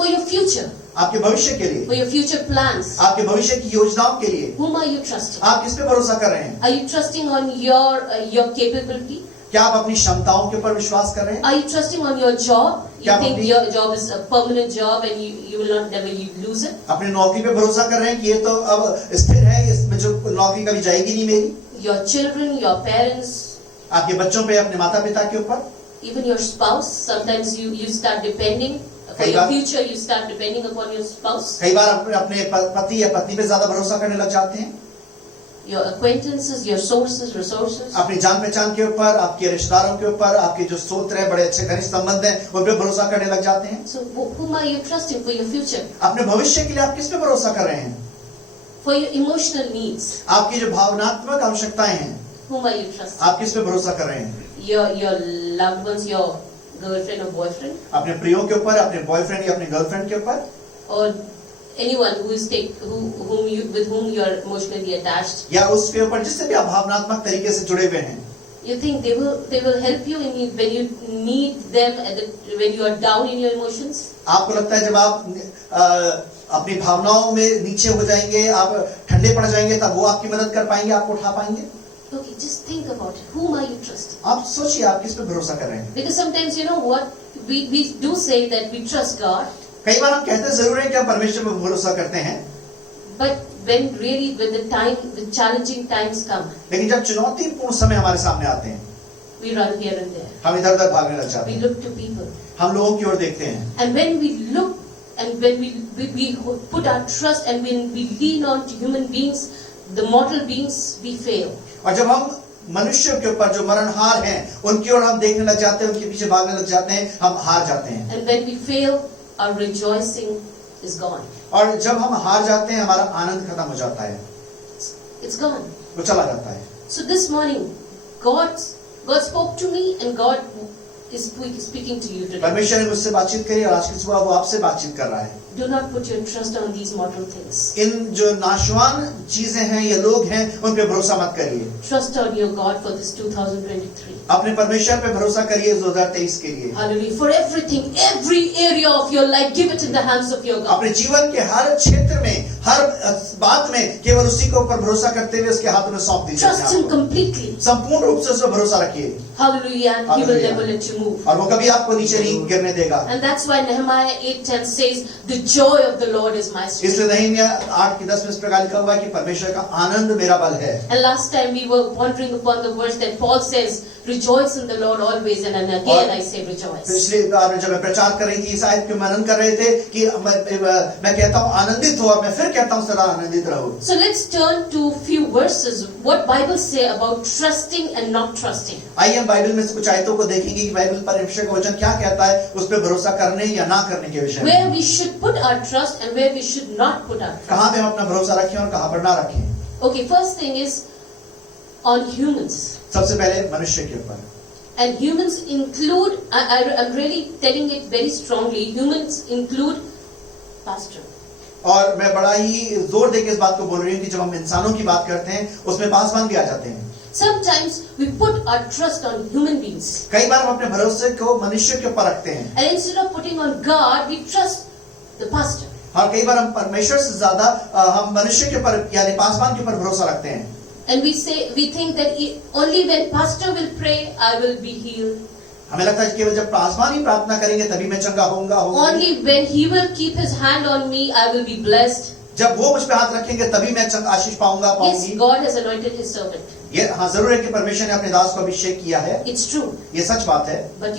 For your future, आपके भविष्य के लिए, for your future plans, आपके भविष्य की योजनाओं के लिए whom are you trusting? आप किस पे भरोसा कर रहे हैं? Are you trusting on your capability? क्या आप अपनी क्षमताओं के ऊपर विश्वास कर रहे हैं? Are you trusting on your job? You क्या think अपनी- your job is a permanent job and you will not never you lose it? अपनी नौकरी पे भरोसा कर रहे हैं कि ये तो अब स्थिर है, इसमें जो नौकरी कभी जाएगी नहीं मेरी? Your children, your parents, आपके बच्चों पे, अपने माता पिता के ऊपर, even your spouse. Sometimes you start depending for कई your bar- future. You start depending upon your spouse. कई बार अपने पति या पत्नी पे ज्यादा भरोसा करने लग जाते हैं. Your acquaintances, your sources, resources. अपनी जान पहचान के ऊपर, आपके रिश्तेदारों के ऊपर, आपके जो स्रोत है, बड़े अच्छे घनिष्ठ संबंध हैं, उन पे भरोसा करने लग जाते हैं. So whom are you trusting for your future? अपने भविष्य के लिए आप किस पे भरोसा कर रहे हैं? For your emotional needs, आपकी जो भावनात्मक आवश्यकताएं हैं, whom are you trusting? आप किस पे भरोसा कर रहे हैं? Your loved ones, your girlfriend or boyfriend, अपने प्रियों के ऊपर, अपने बॉयफ्रेंड या अपने गर्लफ्रेंड के ऊपर, or anyone with whom you are emotionally attached. या उसके ऊपर जिससे भी आप भावनात्मक तरीके से जुड़े हुए हैं. You think they will help you when you need them when you are down in your emotions? आपको लगता है जब आप अपनी भावनाओं में नीचे हो जाएंगे, आप ठंडे पड़ जाएंगे, तब वो आपकी मदद कर पाएंगे, आपको उठा पाएंगे? Okay, just think about it. Whom are you trusting? आप सोचिए आप किस पे भरोसा कर रहे हैं. Because sometimes you know what we do say that we trust God, कई बार हम कहते जरूर हैं कि हम परमेश्वर पे भरोसा करते हैं, but when the challenging times come, लेकिन जब चुनौतीपूर्ण समय हमारे सामने आते हैं, we run here and there. हम इधर उधर भागने लग जाते We हैं. look to people, हम लोगों की ओर देखते हैं, and when we look and when we put our trust and when we lean on to human beings, the mortal beings, we fail. और जब हम मनुष्यों के ऊपर जो मरणहार हैं उनकी ओर हम देखने लग जाते हैं, उनके पीछे भागने लग जाते हैं, हम हार जाते हैं. And when we fail, our rejoicing is gone. और जब हम हार जाते हैं हमारा आनंद खत्म हो जाता है, It's gone. वो चला जाता है. So this morning, God spoke to me and God is speaking to you today. परमेश्वर ने मुझसे बातचीत करी और आज की सुबह वो आपसे बातचीत कर रहा है. Do not put your trust on these mortal things. इन जो नाशवान चीजें हैं, ये लोग हैं, उन पे भरोसा मत करिए. Trust on your God for this 2023. अपने परमेश्वर पे भरोसा करिए 2023 के लिए. Hallelujah. For everything, every area of your life, give it in the hands of your God. अपने जीवन के हर क्षेत्र में, हर बात में केवल उसी के ऊपर भरोसा करते हुए उसके हाथों में सौंप दीजिए. Trust Him completely. संपूर्ण रूप से उस पर भरोसा रखिए. Hallelujah. And He will Hallelujah. never let you move. और वो कभी आपको नीचे नहीं गिरने देगा. And that's why Nehemiah 8:10 says, the joy of the Lord is my strength. इसलिए नहमीया 8:10 में इस प्रकार लिखा हुआ है कि परमेश्वर का आनंद मेरा बल है. And last time we were pondering upon the verse that Paul says, rejoice in the Lord always, and again I say rejoice. पिछली बार में जब मैं प्रचार कर रही थी इस आयत के मनन कर रहे थे कि मैं कहता हूँ आनंदित हो और मैं फिर कहता हूँ सदा आनंदित रहो. So let's turn to few verses. What Bible say about trusting and not trusting. आइए हम बाइबल में से कुछ आयतों को देखेंगे कि बाइबल परमेश्वर का वचन क्या कहता है उस पर भरोसा करने या ना करने के विषय Where में. we should put our trust and where we should not put our trust. कहाँ पे हम अपना भरोसा रखें और कहाँ पर ना रखें. Okay, first thing is on humans. सबसे पहले मनुष्य के ऊपर. And humans include, I'm really telling it very strongly, humans include pastor. और मैं बड़ा ही जोर देकर इस बात को बोल रही हूँ कि जब हम इंसानों की बात करते हैं उसमें पासवान भी आ जाते हैं। Sometimes we put our trust on human beings. कई बार हम अपने भरोसे को मनुष्य के ऊपर रखते हैं And instead of putting on God, we trust the pastor. और कई बार हम परमेश्वर से ज्यादा हम मनुष्य के ऊपर यानी पासवान के ऊपर भरोसा रखते हैं। And we think that only when pastor will pray, I will be healed. हमें लगता है कि केवल जब पासवान ही प्रार्थना करेंगे तभी मैं चंगा होऊंगा। Only when he will keep his hand on me, I will be blessed. जब वो मुझ पे हाथ रखेंगे तभी मैं आशीष पाऊंगा Yes, पाऊंगी। God has anointed his servant. ये हाँ जरूर है कि परमेश्वर ने अपने दास को अभिषेक किया है, It's true. ये सच बात है। But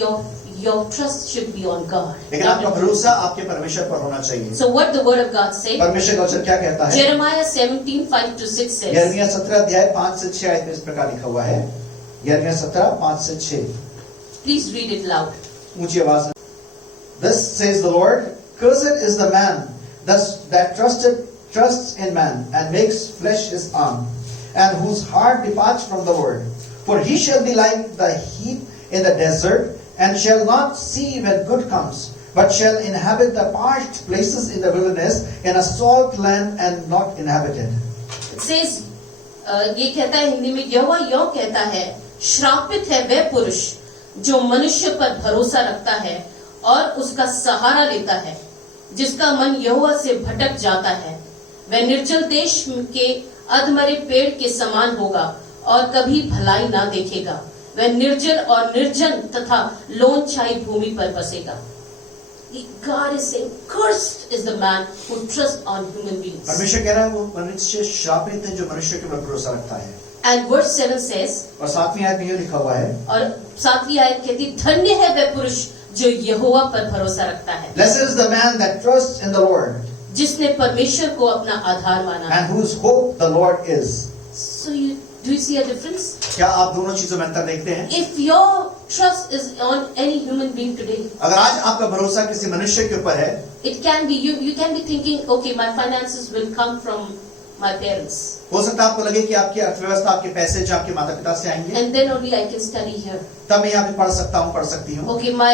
your trust should be on God. लेकिन आपका भरोसा आपके परमेश्वर पर होना चाहिए। So what the word of God says? परमेश्वर का वचन क्या कहता है? Jeremiah 17:5-6 says. यिर्मयाह 17 अध्याय 5 से 6 आयत में इस प्रकार लिखा हुआ है। यिर्मयाह 17 5 से 6। Please read it loud. ऊंची आवाज में। Thus says the Lord, cursed is the man that trusts in man and makes flesh his arm, and whose heart departs from the Lord. For he shall be like the heat in the desert, and shall not see when good comes, but shall inhabit the parched places in the wilderness, in a salt land and not inhabited. It says, ये कहता है हिंदी में, यहोवा यों कहता है, श्रापित है वह पुरुष जो मनुष्य पर भरोसा रखता है और उसका सहारा लेता है, जिसका मन यहोवा से भटक जाता है। वह निर्जल देश के अधमरे पेड़ के समान होगा और कभी भलाई ना देखेगा। वह निर्जल और निर्जन तथा लोन छाई भूमि पर बसेगा। God is saying, cursed is the man who trusts on human beings. परमेश्वर कह रहा है वो मनुष्य श्रापित है जो मनुष्य के ऊपर भरोसा रखता है। And verse 7 says, और 7वीं आयत में ये लिखा हुआ है, और 7वीं आयत कहती, धन्य है वह पुरुष जो यहोवा पर भरोसा रखता है, blessed is the man that trusts in the Lord, जिसने परमेश्वर को अपना आधार माना है। and whose hope the Lord is. So do you see a difference? क्या आप दोनों चीजों में अंतर देखते हैं? If your trust is on any human being today, अगर आज आपका भरोसा किसी मनुष्य के ऊपर है, it can be you can be thinking, okay, my finances will come from my parents, हो सकता है आपको लगे कि आपकी अर्थव्यवस्था, आपके पैसे जो आपके माता पिता से आएंगे, and then only I can study here. तब मैं यहाँ पे पढ़ सकता हूँ, पढ़ सकती हूँ। Okay, my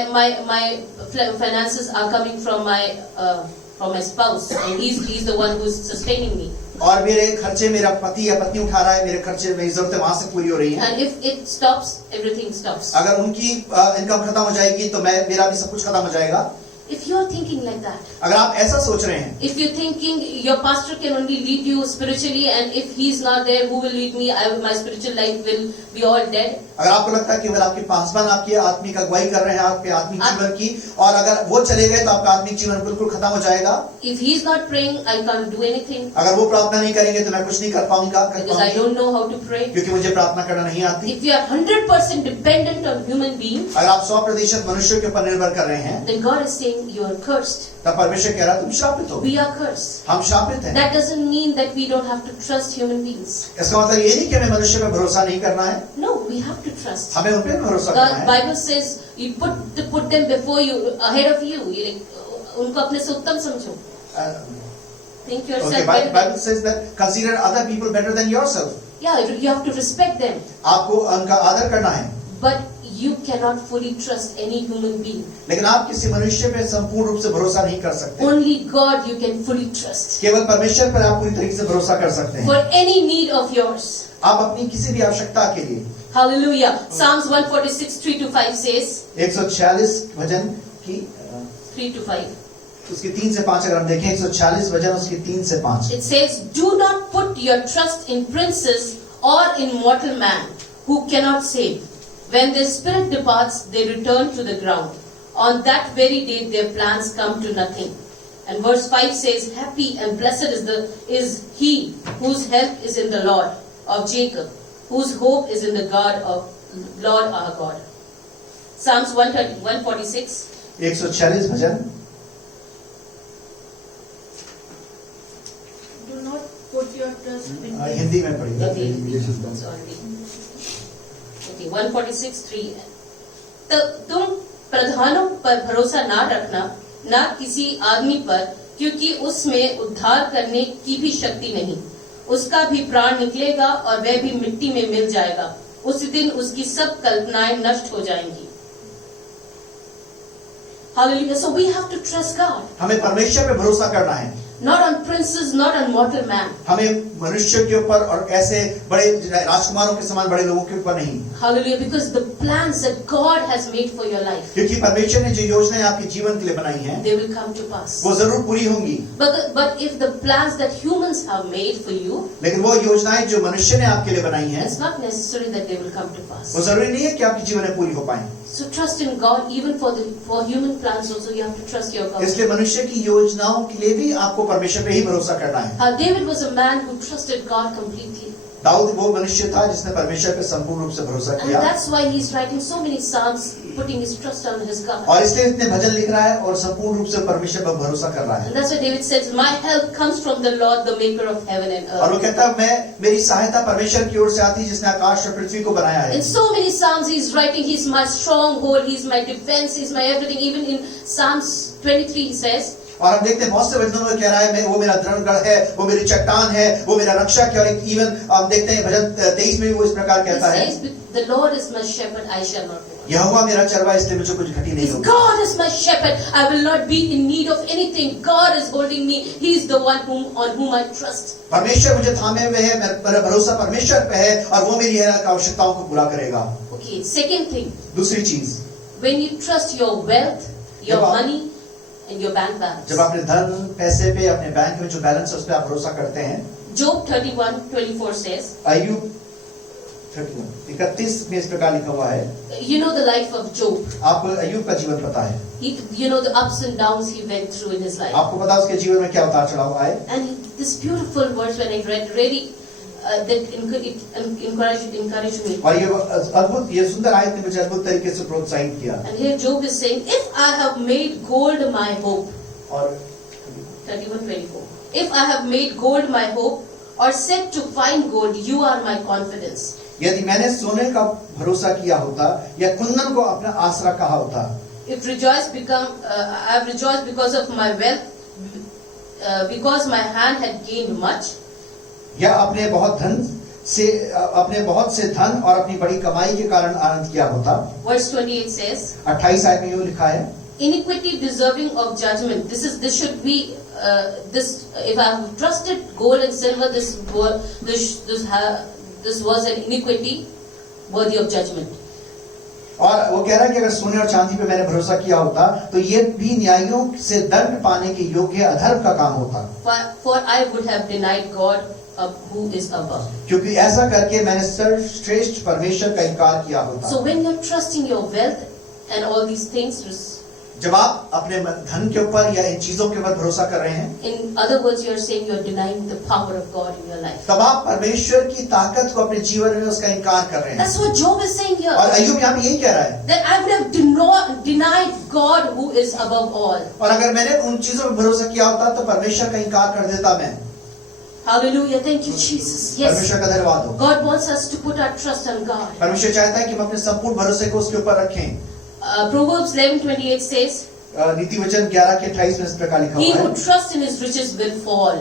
finances are coming from my spouse, and he's the one who's sustaining me. और मेरे खर्चे मेरा पति या पत्नी उठा रहा है, मेरे खर्चे मेरी जरूरतें वहां से पूरी हो रही हैं। And if it stops, everything stops. अगर उनकी इनकम खत्म हो जाएगी तो मेरा भी सब कुछ खत्म हो जाएगा। If you are thinking like that, अगर आप ऐसा सोच रहे हैं, if you're thinking your pastor can only lead you spiritually, and if he's not there, who will lead me? My spiritual life will be all dead. अगर आपको लगता है कि केवल आपके पासवान आपकी आत्मिक अगुवाई कर रहे हैं आपके आत्मिक जीवन की, और अगर वो चले गए तो आपका आत्मिक जीवन बिल्कुल खत्म हो जाएगा। If he's not praying, I can't do anything अगर वो प्रार्थना नहीं करेंगे तो मैं कुछ नहीं कर पाऊंगा, because I don't know how to pray. क्योंकि मुझे प्रार्थना करना नहीं आती। If you are 100% dependent on human being, अगर आप 100% मनुष्य के ऊपर निर्भर कर रहे हैं, then God is saying you are cursed. तब परमेश्वर कह रहा है तुम शापित हो। We are cursed. हम शापित हैं। That doesn't mean that we don't have to trust human beings. इसका मतलब ये नहीं कि हमें मनुष्य पर भरोसा नहीं करना है, No, we have to trust. हमें उन पर भरोसा करना The है। Bible says you put them before you, ahead of you. You like उनको अपने से उत्तम समझो. Think yourself Okay, better. Bible says that consider other people better than yourself. Yeah, you have to respect them. आपको उनका आदर करना है, But you cannot fully trust any human being. लेकिन आप किसी मनुष्य पे संपूर्ण रूप से भरोसा नहीं कर सकते। Only God you can fully trust. केवल परमेश्वर पर आप पूरी तरीके से भरोसा कर सकते हैं। For any need of yours. आप अपनी किसी भी आवश्यकता के लिए Hallelujah. Psalms 146, 3-5 says, 146 भजन की 3-5. उसकी 3 से 5 अगर हम देखें, 146 भजन उसकी 3 से 5। It says, do not put your trust in princes or in mortal man who cannot save. When their spirit departs, they return to the ground. On that very day, their plans come to nothing. And verse 5 says, happy and blessed is he whose help is in the Lord of Jacob, whose hope is in the God of Lord our God. Psalms 146. 146 bhajan. Do not put your trust in them. Hindi में पढ़िए। Okay, 146:3. तुम प्रधानों पर भरोसा ना रखना, ना किसी आदमी पर, क्योंकि उसमें उद्धार करने की भी शक्ति नहीं। उसका भी प्राण निकलेगा और वह भी मिट्टी में मिल जाएगा। उस दिन उसकी सब कल्पनाएं नष्ट हो जाएंगी। Hallelujah. So we have to trust God. हमें परमेश्वर पे भरोसा करना है। not on princes, not on mortal man. हमें मनुष्य के ऊपर और ऐसे बड़े राजकुमारों के समान बड़े लोगों के ऊपर नहीं, Hallelujah. Because the plans that God has made for your life, क्योंकि परमेश्वर ने जो योजनाएं आपके जीवन के लिए बनाई हैं they will come to pass. वो जरूर पूरी होंगी। But if the plans that humans have made for you, लेकिन वो योजनाएं जो मनुष्य ने आपके लिए बनाई हैं it's not necessary that they will come to pass. वो जरूरी नहीं है कि आपके जीवन में पूरी हो पाए। So trust in God, even for human plans also you have to trust your God. इसलिए मनुष्य की योजनाओं के लिए भी आपको परमेश्वर पे ही भरोसा करना है। David was a man who trusted God completely. Dawood वो मनुष्य था जिसने परमेश्वर पे संपूर्ण रूप से भरोसा And किया, that's why he's writing so many psalms, putting his trust on his God. और इसलिए इतने भजन लिख रहा है और संपूर्ण रूप से परमेश्वर पर भरोसा कर रहा है। And that's why David says, my help comes from the Lord, the maker of heaven and और वो earth. कहता है मेरी सहायता परमेश्वर की ओर से आती है जिसने आकाश और पृथ्वी को बनाया है। In so many psalms he's writing, he's my stronghold, he's my defense, he's my everything. Even in Psalms 23 he says, और हम देखते हैं बहुत से वचनों में कह रहा है वो मेरा दृढ़गढ़ है, वो मेरी चट्टान है, वो मेरा रक्षक है। और इवन हम देखते हैं भजन 23 में भी वो इस प्रकार he कहता है, says, the Lord is my shepherd, I shall not want. यहोवा मेरा चरवाहा इसलिए मुझे कुछ घटी नहीं If होगी। God is my shepherd, I will not be in need of anything. God is holding me. He is the one on whom I trust. परमेश्वर मुझे थामे हुए है, मेरा भरोसा परमेश्वर पे है और वो मेरी हर आवश्यकताओं को पूरा करेगा। Okay, second thing, दूसरी चीज, when you trust your wealth, your जब आप- money, and your bank balance. जब अपने धन पैसे पे अपने बैंक में जो बैलेंस है उस पर आप भरोसा करते हैं। Job 31:24 says, अय्यूब 31 में इस प्रकार लिखा हुआ है, you know the life of Job. आपको अय्यूब का जीवन पता है, You know the ups and downs he went through in his life. आपको पता है उसके जीवन में क्या उतार चढ़ाव आए। And this beautiful verse when I read, really, that encouraged me. और ये सुंदर आयत ने मुझे अद्भुत तरीके से प्रोत्साहित किया। And here Job is saying, if I have made gold my hope, और 31:24. If I have made gold my hope, or said to find gold, you are my confidence. यदि मैंने सोने का भरोसा किया होता या कुंदन को अपना आसरा कहा होता, If I have rejoiced because of my wealth, because my hand had gained much. या अपने बहुत से धन और अपनी बड़ी कमाई के कारण आनंद किया होता। Verse 28 says, 28 आयत में यूं लिखा है, iniquity deserving of judgment. This should be if I have trusted gold and silver, this was an iniquity worthy of judgment. और वो कह रहा है कि अगर सोने और चांदी पे मैंने भरोसा किया होता तो ये भी न्यायों से दंड पाने के योग्य अधर्म का काम होता, For I would have denied God who is above. क्योंकि ऐसा करके मैंने सर्वश्रेष्ठ परमेश्वर का इनकार किया होता। So when you're trusting your wealth and all these things, जब आप अपने धन के ऊपर या इन चीजों के ऊपर भरोसा कर रहे हैं, in other words, you're saying you're denying the power of God in your life. तब आप परमेश्वर की ताकत को अपने जीवन में उसका इनकार कर रहे हैं। That's what Job is saying here. और अय्यूब यहाँ पे यही कह रहा है, That I would have denied God who is above all. और अगर मैंने उन चीजों पर भरोसा किया होता तो परमेश्वर का इनकार कर देता मैं। Hallelujah. Thank you, Jesus. Yes. परमेश्वर का धन्यवाद हो। God wants us to put our trust on God. परमेश्वर चाहता है कि हम अपने संपूर्ण भरोसे को उसके ऊपर रखें। Proverbs 11:28 says, नीति वचन 11 के 28 में इस प्रकार लिखा he हुआ who है, trusts in his riches will fall.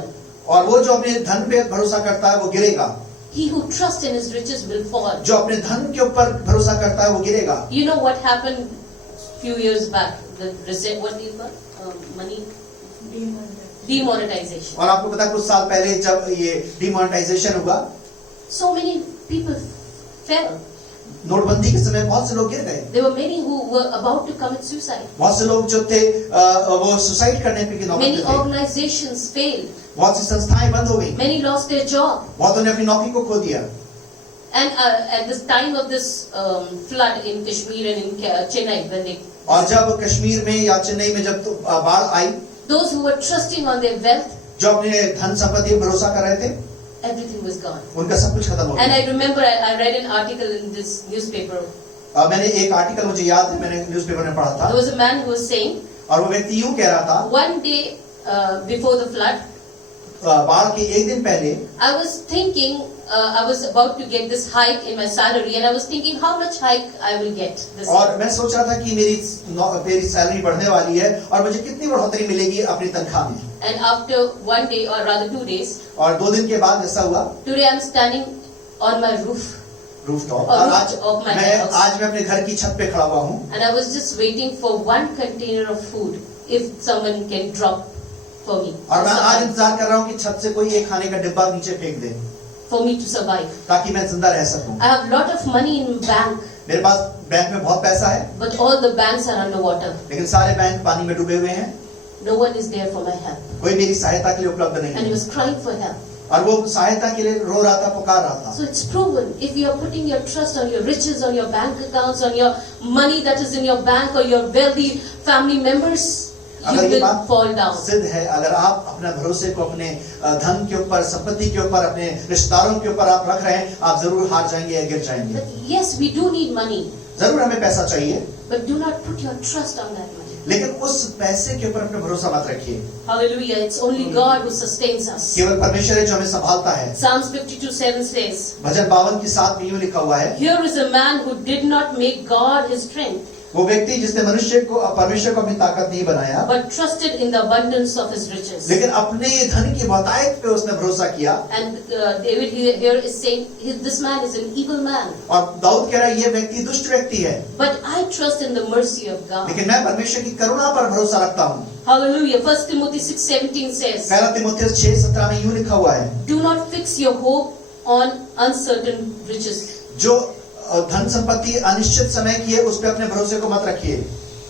और वो जो अपने धन पे भरोसा करता है वो गिरेगा। He who trusts in his riches will fall. जो अपने धन के ऊपर भरोसा करता है वो गिरेगा। You know what happened few years back? What do you call? Money demonetization. और आपको पता है कुछ साल पहले जब ये डिमोनेटाइजेशन हुआ, So many people fell. नोटबंदी के समय बहुत से लोग गिर गए। There were many who were about to commit suicide. बहुत से लोग जो थे वो सुसाइड करने पे नौबत Many में थे। organizations failed. बहुत सी संस्थाएं बंद हो गई, Many lost their job. बहुतों ने अपनी नौकरी को खो दिया। And at this time of this flood in Kashmir and in Chennai, when they, और जब कश्मीर में या चेन्नई में जब बाढ़ आई, those who were trusting on their wealth, जो अपने धन संपत्ति पर भरोसा कर रहे थे, everything was gone. उनका सब कुछ खत्म हो And गया। I remember I read an article in this newspaper. मैंने एक आर्टिकल मुझे याद है, मैंने न्यूज़पेपर में पढ़ा There था, was a man who was saying, और वो व्यक्ति यूं कह रहा था, one day before the flood, बाढ़ के एक दिन पहले I was thinking, I was about to get this hike in my salary, and I was thinking how much hike I will get this और year. मैं सोच रहा था कि मेरी सैलरी बढ़ने वाली है और मुझे कितनी बढ़ोतरी मिलेगी अपनी तनख्वाह में। And after one day, or rather 2 days, और 2 दिन के बाद ऐसा हुआ, today I'm standing on my roof, rooftop, और और roof of my house. आज मैं अपने घर की छत पे खड़ा हुआ हूँ, and I was just waiting for one container of food if someone can drop for me. और मैं आज survive, इंतजार कर रहा हूँ कि छत से कोई एक खाने का डिब्बा नीचे फेंक दे for me to survive. ताकि मैं जिंदा रह सकूं। I have lot of money in bank, मेरे पास बैंक में बहुत पैसा है, but all the banks are underwater. लेकिन सारे बैंक पानी में डूबे हुए हैं, No one is there for my help. कोई मेरी सहायता के लिए उपलब्ध नहीं And he है। was crying for help. और वो सहायता के लिए रो रहा था, पुकार रहा था। So it's proven, if you are putting your trust on your riches, on your bank accounts, on your money that is in your bank or your wealthy family members, you अगर ये will बात fall down. सिद्ध है, अगर आप अपने भरोसे को अपने धन के ऊपर, संपत्ति के ऊपर, अपने रिश्तेदारों के ऊपर आप रख रहे हैं, आप जरूर हार जाएंगे या गिर जाएंगे। But yes, we do need money, जरूर हमें पैसा चाहिए, but do not put your trust on that money. लेकिन उस पैसे के ऊपर अपना भरोसा मत रखिए। Hallelujah, it's only God who sustains us. केवल परमेश्वर है जो हमें संभालता है। Psalms 52:7 says, भजन 52:7 में यूं लिखा हुआ है, here is a man who did not make God his strength, वो व्यक्ति जिसने परमेश्वर को अपनी ताकत नहीं बनाया, but trusted in the abundance of his riches. लेकिन अपने धन की बहुतायत पे उसने भरोसा किया। And David here is saying, this man is an evil man, और दाऊद कह रहा है ये व्यक्ति दुष्ट व्यक्ति है, but I trust in the mercy of God. लेकिन मैं परमेश्वर की करुणा पर भरोसा रखता हूँ। Hallelujah. 1 Timothy 6:17 says, पहला तीमुथियुस 6:17 में यूं लिखा हुआ है, do not fix your hope on uncertain riches. जो धन संपत्ति अनिश्चित समय की है, उस पे अपने भरोसे को मत रखिए।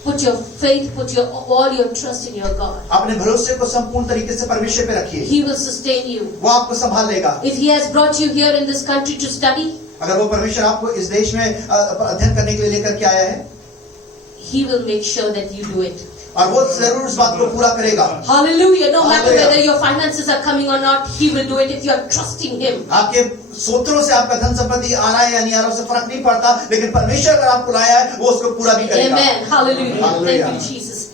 Put your faith, put all your trust in your God. अपने भरोसे को संपूर्ण तरीके से परमेश्वर पे रखिए, He will sustain you. वो आपको संभाल लेगा। If He has brought you here in this country to study, अगर वो परमेश्वर आपको इस देश में अध्ययन करने के लिए लेकर के आया है, He will make sure that you do it. और वो जरूर इस बात को पूरा करेगा। Hallelujah. No matter Hallelujah. whether your finances are coming or not, He will do it if you are trusting Him. आपके सूत्रों से आपका धन संपत्ति आ रहा है या नहीं आ रहा, उससे फर्क नहीं पड़ता, लेकिन परमेश्वर अगर आपको लाया है, वो उसको पूरा भी करेगा। Amen. Hallelujah. Hallelujah. Thank you, Jesus.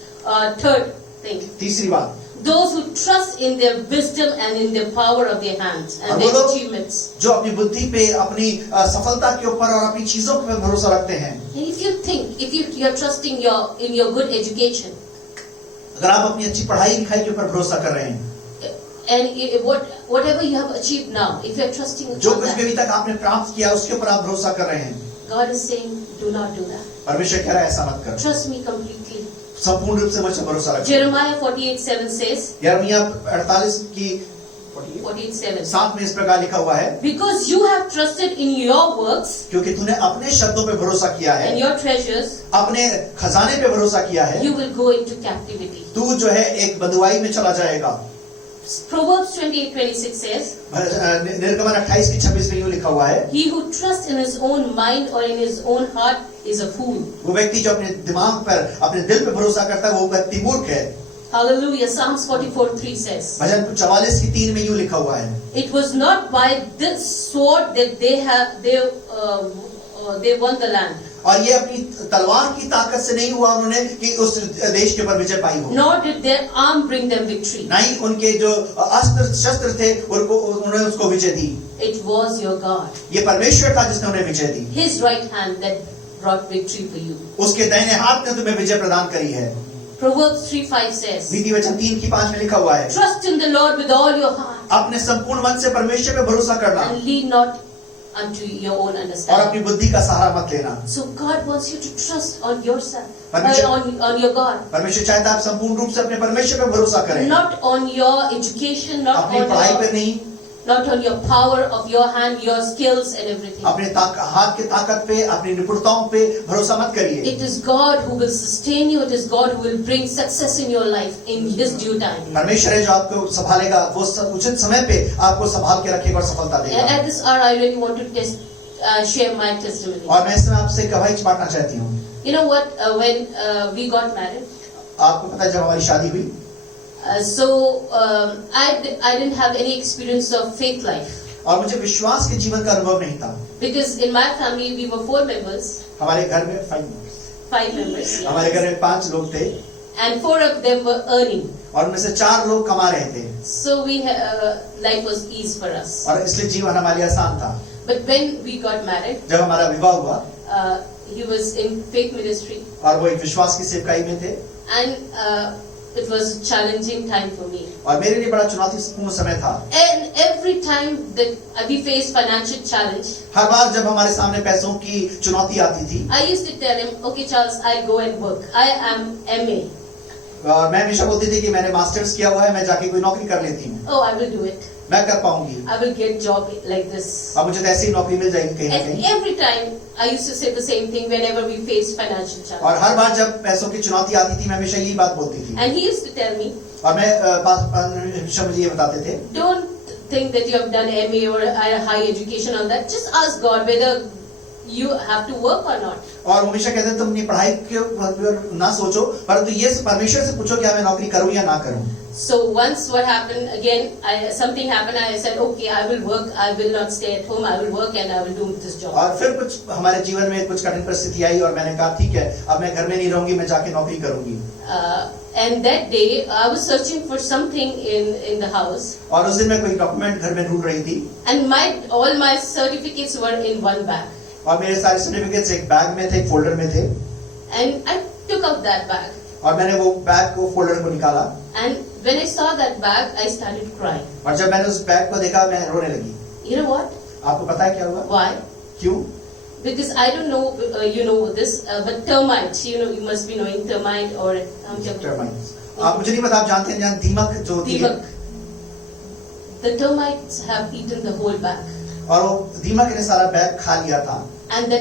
Third thing. तीसरी बात, Those who trust in their wisdom and in the power of their hands and their achievements. जो अपनी बुद्धि पे, अपनी सफलता के ऊपर और अपनी चीजों पे भरोसा रखते हैं। And if you think, if you are trusting in your good education, अगर आप अपनी अच्छी पढ़ाई लिखाई के ऊपर भरोसा कर रहे हैं, and whatever you have achieved now, if you are trusting in जो कुछ भी that, अभी तक आपने प्राप्त किया उसके ऊपर आप भरोसा कर रहे हैं, God is saying, do not do that. परमेश्वर कह रहा है ऐसा मत करो, Trust me completely. संपूर्ण रूप से मुझ पर भरोसा रखो। Jeremiah 48:7 says, यिर्मयाह 48 की 48:7. 7 में इस प्रकार लिखा हुआ है, Because you have trusted in your works क्योंकि तूने अपने शब्दों पे भरोसा किया है, and your treasures, अपने खजाने पे भरोसा किया है, you will go into captivity. तू जो है एक बंधुआई में चला जाएगा। Proverbs 28:26 says, निर्गमन 28 की 26 में यूं लिखा हुआ है, he who trusts in his own mind or in his own heart is a fool. वो व्यक्ति जो अपने दिमाग पर, अपने दिल पे भरोसा करता है, वो व्यक्ति मूर्ख है। Hallelujah. Psalms 44:3 says, भजन 44 की 3 में यूं लिखा हुआ है, it was not by this sword that they won the land, और ये अपनी तलवार की ताकत से नहीं हुआ उन्होंने कि उस देश के ऊपर विजय पाई हो, nor did their arm bring them victory. ना ही उनके जो अस्त्र शस्त्र थे उन्होंने उसको विजय दी। It was your God, ये परमेश्वर था जिसने उन्हें विजय दी, His right hand that brought victory for you. उसके दाहिने हाथ ने तुम्हें विजय प्रदान करी है। Proverbs 3:5 says, नीति वचन 3 की 5 में लिखा हुआ है, trust in the Lord with all your heart अपने संपूर्ण मन से परमेश्वर पे भरोसा करना and lean not unto your own और understanding. अपनी बुद्धि का सहारा मत लेना। So God wants you to trust on yourself, Permission. on your God, परमेश्वर चाहता है आप संपूर्ण रूप से अपने परमेश्वर पे भरोसा करें, not on your education, not अपनी पढ़ाई पे on नहीं, not on your power of your hand, your skills and everything. अपने हाथ के ताकत पे, अपनी निपुणताओं पे भरोसा मत करिए। It is God who will sustain you. It is God who will bring success in your life in His due time. परमेश्वर है जो आपको संभालेगा, वो उचित समय पे आपको संभाल के रखेगा और सफलता And देगा। at this hour, I really want to share my testimony. और मैं इसमें आपसे एक गवाही बांटना चाहती हूँ। You know what? When we got married, आपको पता है जब हमारी शादी हुई, I didn't have any experience of faith life और मुझे विश्वास के जीवन का अनुभव नहीं था। because in my family we were 4 members, हमारे घर में 5 members, हमारे घर में 5 लोग थे and 4 of them were earning. और उनमें से 4 लोग कमा रहे थे So life was easy for us. और इसलिए जीवन हमारे लिए आसान था। But when we got married, जब हमारा विवाह हुआ he was in faith ministry, और वो एक विश्वास की सेवकाई में थे and it was a challenging time for me. और मेरे लिए बड़ा चुनौतीपूर्ण समय था। And every time that we faced financial challenge, हर बार जब हमारे सामने पैसों की चुनौती आती थी, I used to tell him, okay Charles, I'll go and work. I am MA. और मैं हमेशा बोलती थी कि मैंने मास्टर्स किया हुआ है, मैं जाके कोई नौकरी कर लेती हूँ, Oh, I will do it. मैं कर पाऊंगी, I will get job like this. अब मुझे तो ऐसी ही नौकरी मिल जाएगी कहीं ना And कहीं। every time I used to say the same thing whenever we faced financial और challenges. हर बार जब पैसों की चुनौती आती थी मैं हमेशा यही बात बोलती थी, And he used to tell me, और मैं हमेशा मुझे ये बताते थे, don't think that you have done MA or a high education on that. Just ask God whether you have to work or not. और वो हमेशा कहते थे तुम अपनी पढ़ाई के ना सोचो, परंतु ये परमेश्वर से पूछो कि मैं नौकरी करूं या ना करूं। So once what happened again, something happened. I said, okay, I will work. I will not stay at home. I will work and I will do this job. और फिर कुछ हमारे जीवन में कुछ कठिन परिस्थिति आई और मैंने कहा ठीक है, अब मैं घर में नहीं रहूंगी, मैं जाके नौकरी करूंगी। And that day, I was searching for something in the house, और उस दिन मैं कोई डॉक्यूमेंट घर में ढूंढ रही थी, and all my certificates were in one bag. और मेरे सारे सर्टिफिकेट्स एक बैग में थे, एक फोल्डर में थे, And I took out that bag. और मैंने वो बैग को फोल्डर को निकाला, And when I saw that bag, I started crying. और जब मैंने उस बैग को देखा मैं रोने लगी। You know what? आपको पता है क्या हुआ? Why? क्यों? Because I don't know, you know this, but termites, you must be knowing termite or Termites. आप मुझे नहीं पता, आप जानते हैं जहाँ दीमक जो होती है, Deepak. The termites have eaten the whole bag. और वो दीमक ने सारा बैग खा लिया था, And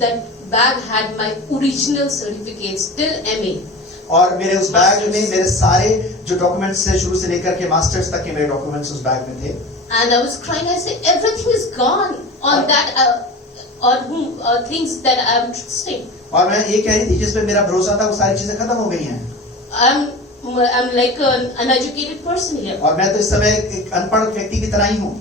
that bag had my original certificates till MA. और मेरे उस बैग में मेरे सारे जो डॉक्यूमेंट्स थे शुरू से लेकर के मास्टर्स तक के मेरे डॉक्यूमेंट्स उस बैग में थे। And I was crying. I said, everything is gone on that, on things that I am trusting. और मैं ये कह रही थी जिसपे मेरा भरोसा था वो सारी चीजें खत्म हो गई हैं, I'm like an uneducated person here. और मैं तो इस समय एक अनपढ़ व्यक्ति की तरह ही हूँ।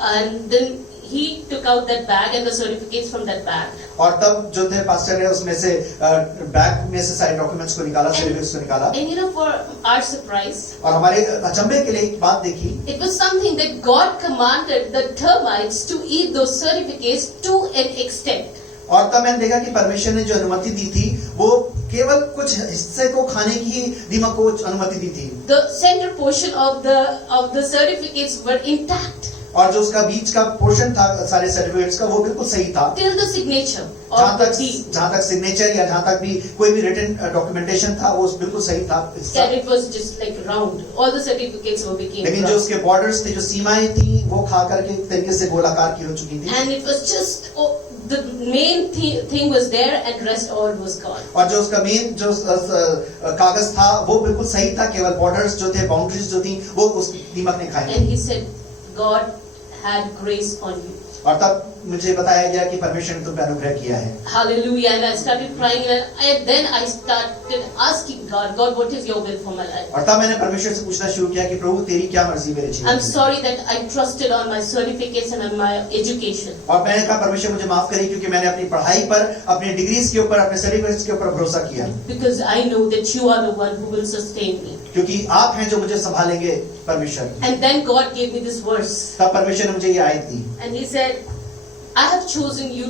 And then he took out that bag and the certificates from that bag. और तब जो थे पास्टर ने उसमें से बैग में से सारे डॉक्यूमेंट्स को निकाला, सर्टिफिकेट्स को निकाला, And for our surprise, और हमारे अचंभे के लिए एक बात देखी, it was something that God commanded the termites to eat those certificates to an extent. और तब मैंने देखा कि परमेश्वर ने जो अनुमति दी थी वो केवल कुछ हिस्से को खाने की दीमक को अनुमति दी थी, The center portion of the certificates were intact और जो उसका बीच का पोर्शन था सारे सर्टिफिकेट्स का वो बिल्कुल सही था, till the signature जहाँ of the deed. तक सिग्नेचर या जहाँ तक भी कोई भी रिटन डॉक्यूमेंटेशन था वो बिल्कुल सही था हिस्सा। And it was just like round. All the certificates were became लेकिन जो round. उसके बॉर्डर्स थे, जो सीमाएं थी, वो खा करके एक तरीके से गोलाकार की हो चुकी थी, And it was just the main thing was there and rest all was gone. और जो उसका मेन जो कागज था वो बिल्कुल सही था, केवल बॉर्डर्स जो थे, बाउंड्रीज जो थी वो उस दीमक ने खाई। And he said, God had grace on you. और तब मुझे बताया गया कि परमेश्वर ने तुम पे अनुग्रह किया है। Hallelujah. And I started crying and then I started asking God, what is your will for my life? और तब मैंने परमेश्वर से पूछना शुरू किया कि प्रभु तेरी क्या मर्जी मेरे जीवन I'm में। sorry that I trusted on my certificates and on my education. और मैंने कहा परमेश्वर मुझे माफ करिए क्योंकि मैंने अपनी पढ़ाई पर, अपनी डिग्रीज के ऊपर, अपने सर्टिफिकेट्स के ऊपर भरोसा किया, Because I know that you are the one who will sustain me. क्योंकि आप हैं जो मुझे संभालेंगे परमेश्वर। And then God gave me this verse. तब परमेश्वर ने मुझे ये आयत दी, And he said, I have chosen you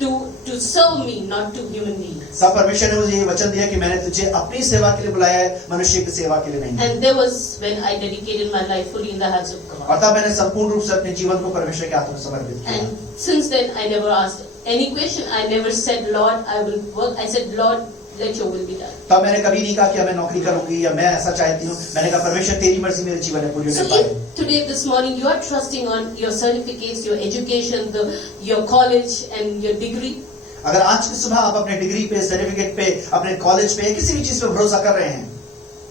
to serve me, not to human beings. तब परमेश्वर ने मुझे ये वचन दिया कि मैंने तुझे अपनी सेवा के लिए बुलाया है, मनुष्य की सेवा के लिए नहीं। And there was when I dedicated my life fully in the hands of God. और तब मैंने संपूर्ण रूप से अपने जीवन को परमेश्वर के हाथों में समर्पित किया। And since then, I never asked any question. I never said, Lord, I will work. I said, Lord, let your will be done. तब मैंने कभी नहीं कहा कि मैं नौकरी करूंगी या मैं ऐसा चाहती हूँ, मैंने कहा परमेश्वर तेरी मर्जी मेरे जीवन में पूरी So होने पाए। if today, this morning, you are trusting on your certificates, your education, your college and your degree, अगर आज की सुबह आप अपने डिग्री पे, सर्टिफिकेट पे, अपने कॉलेज पे, किसी भी चीज पे भरोसा कर रहे हैं,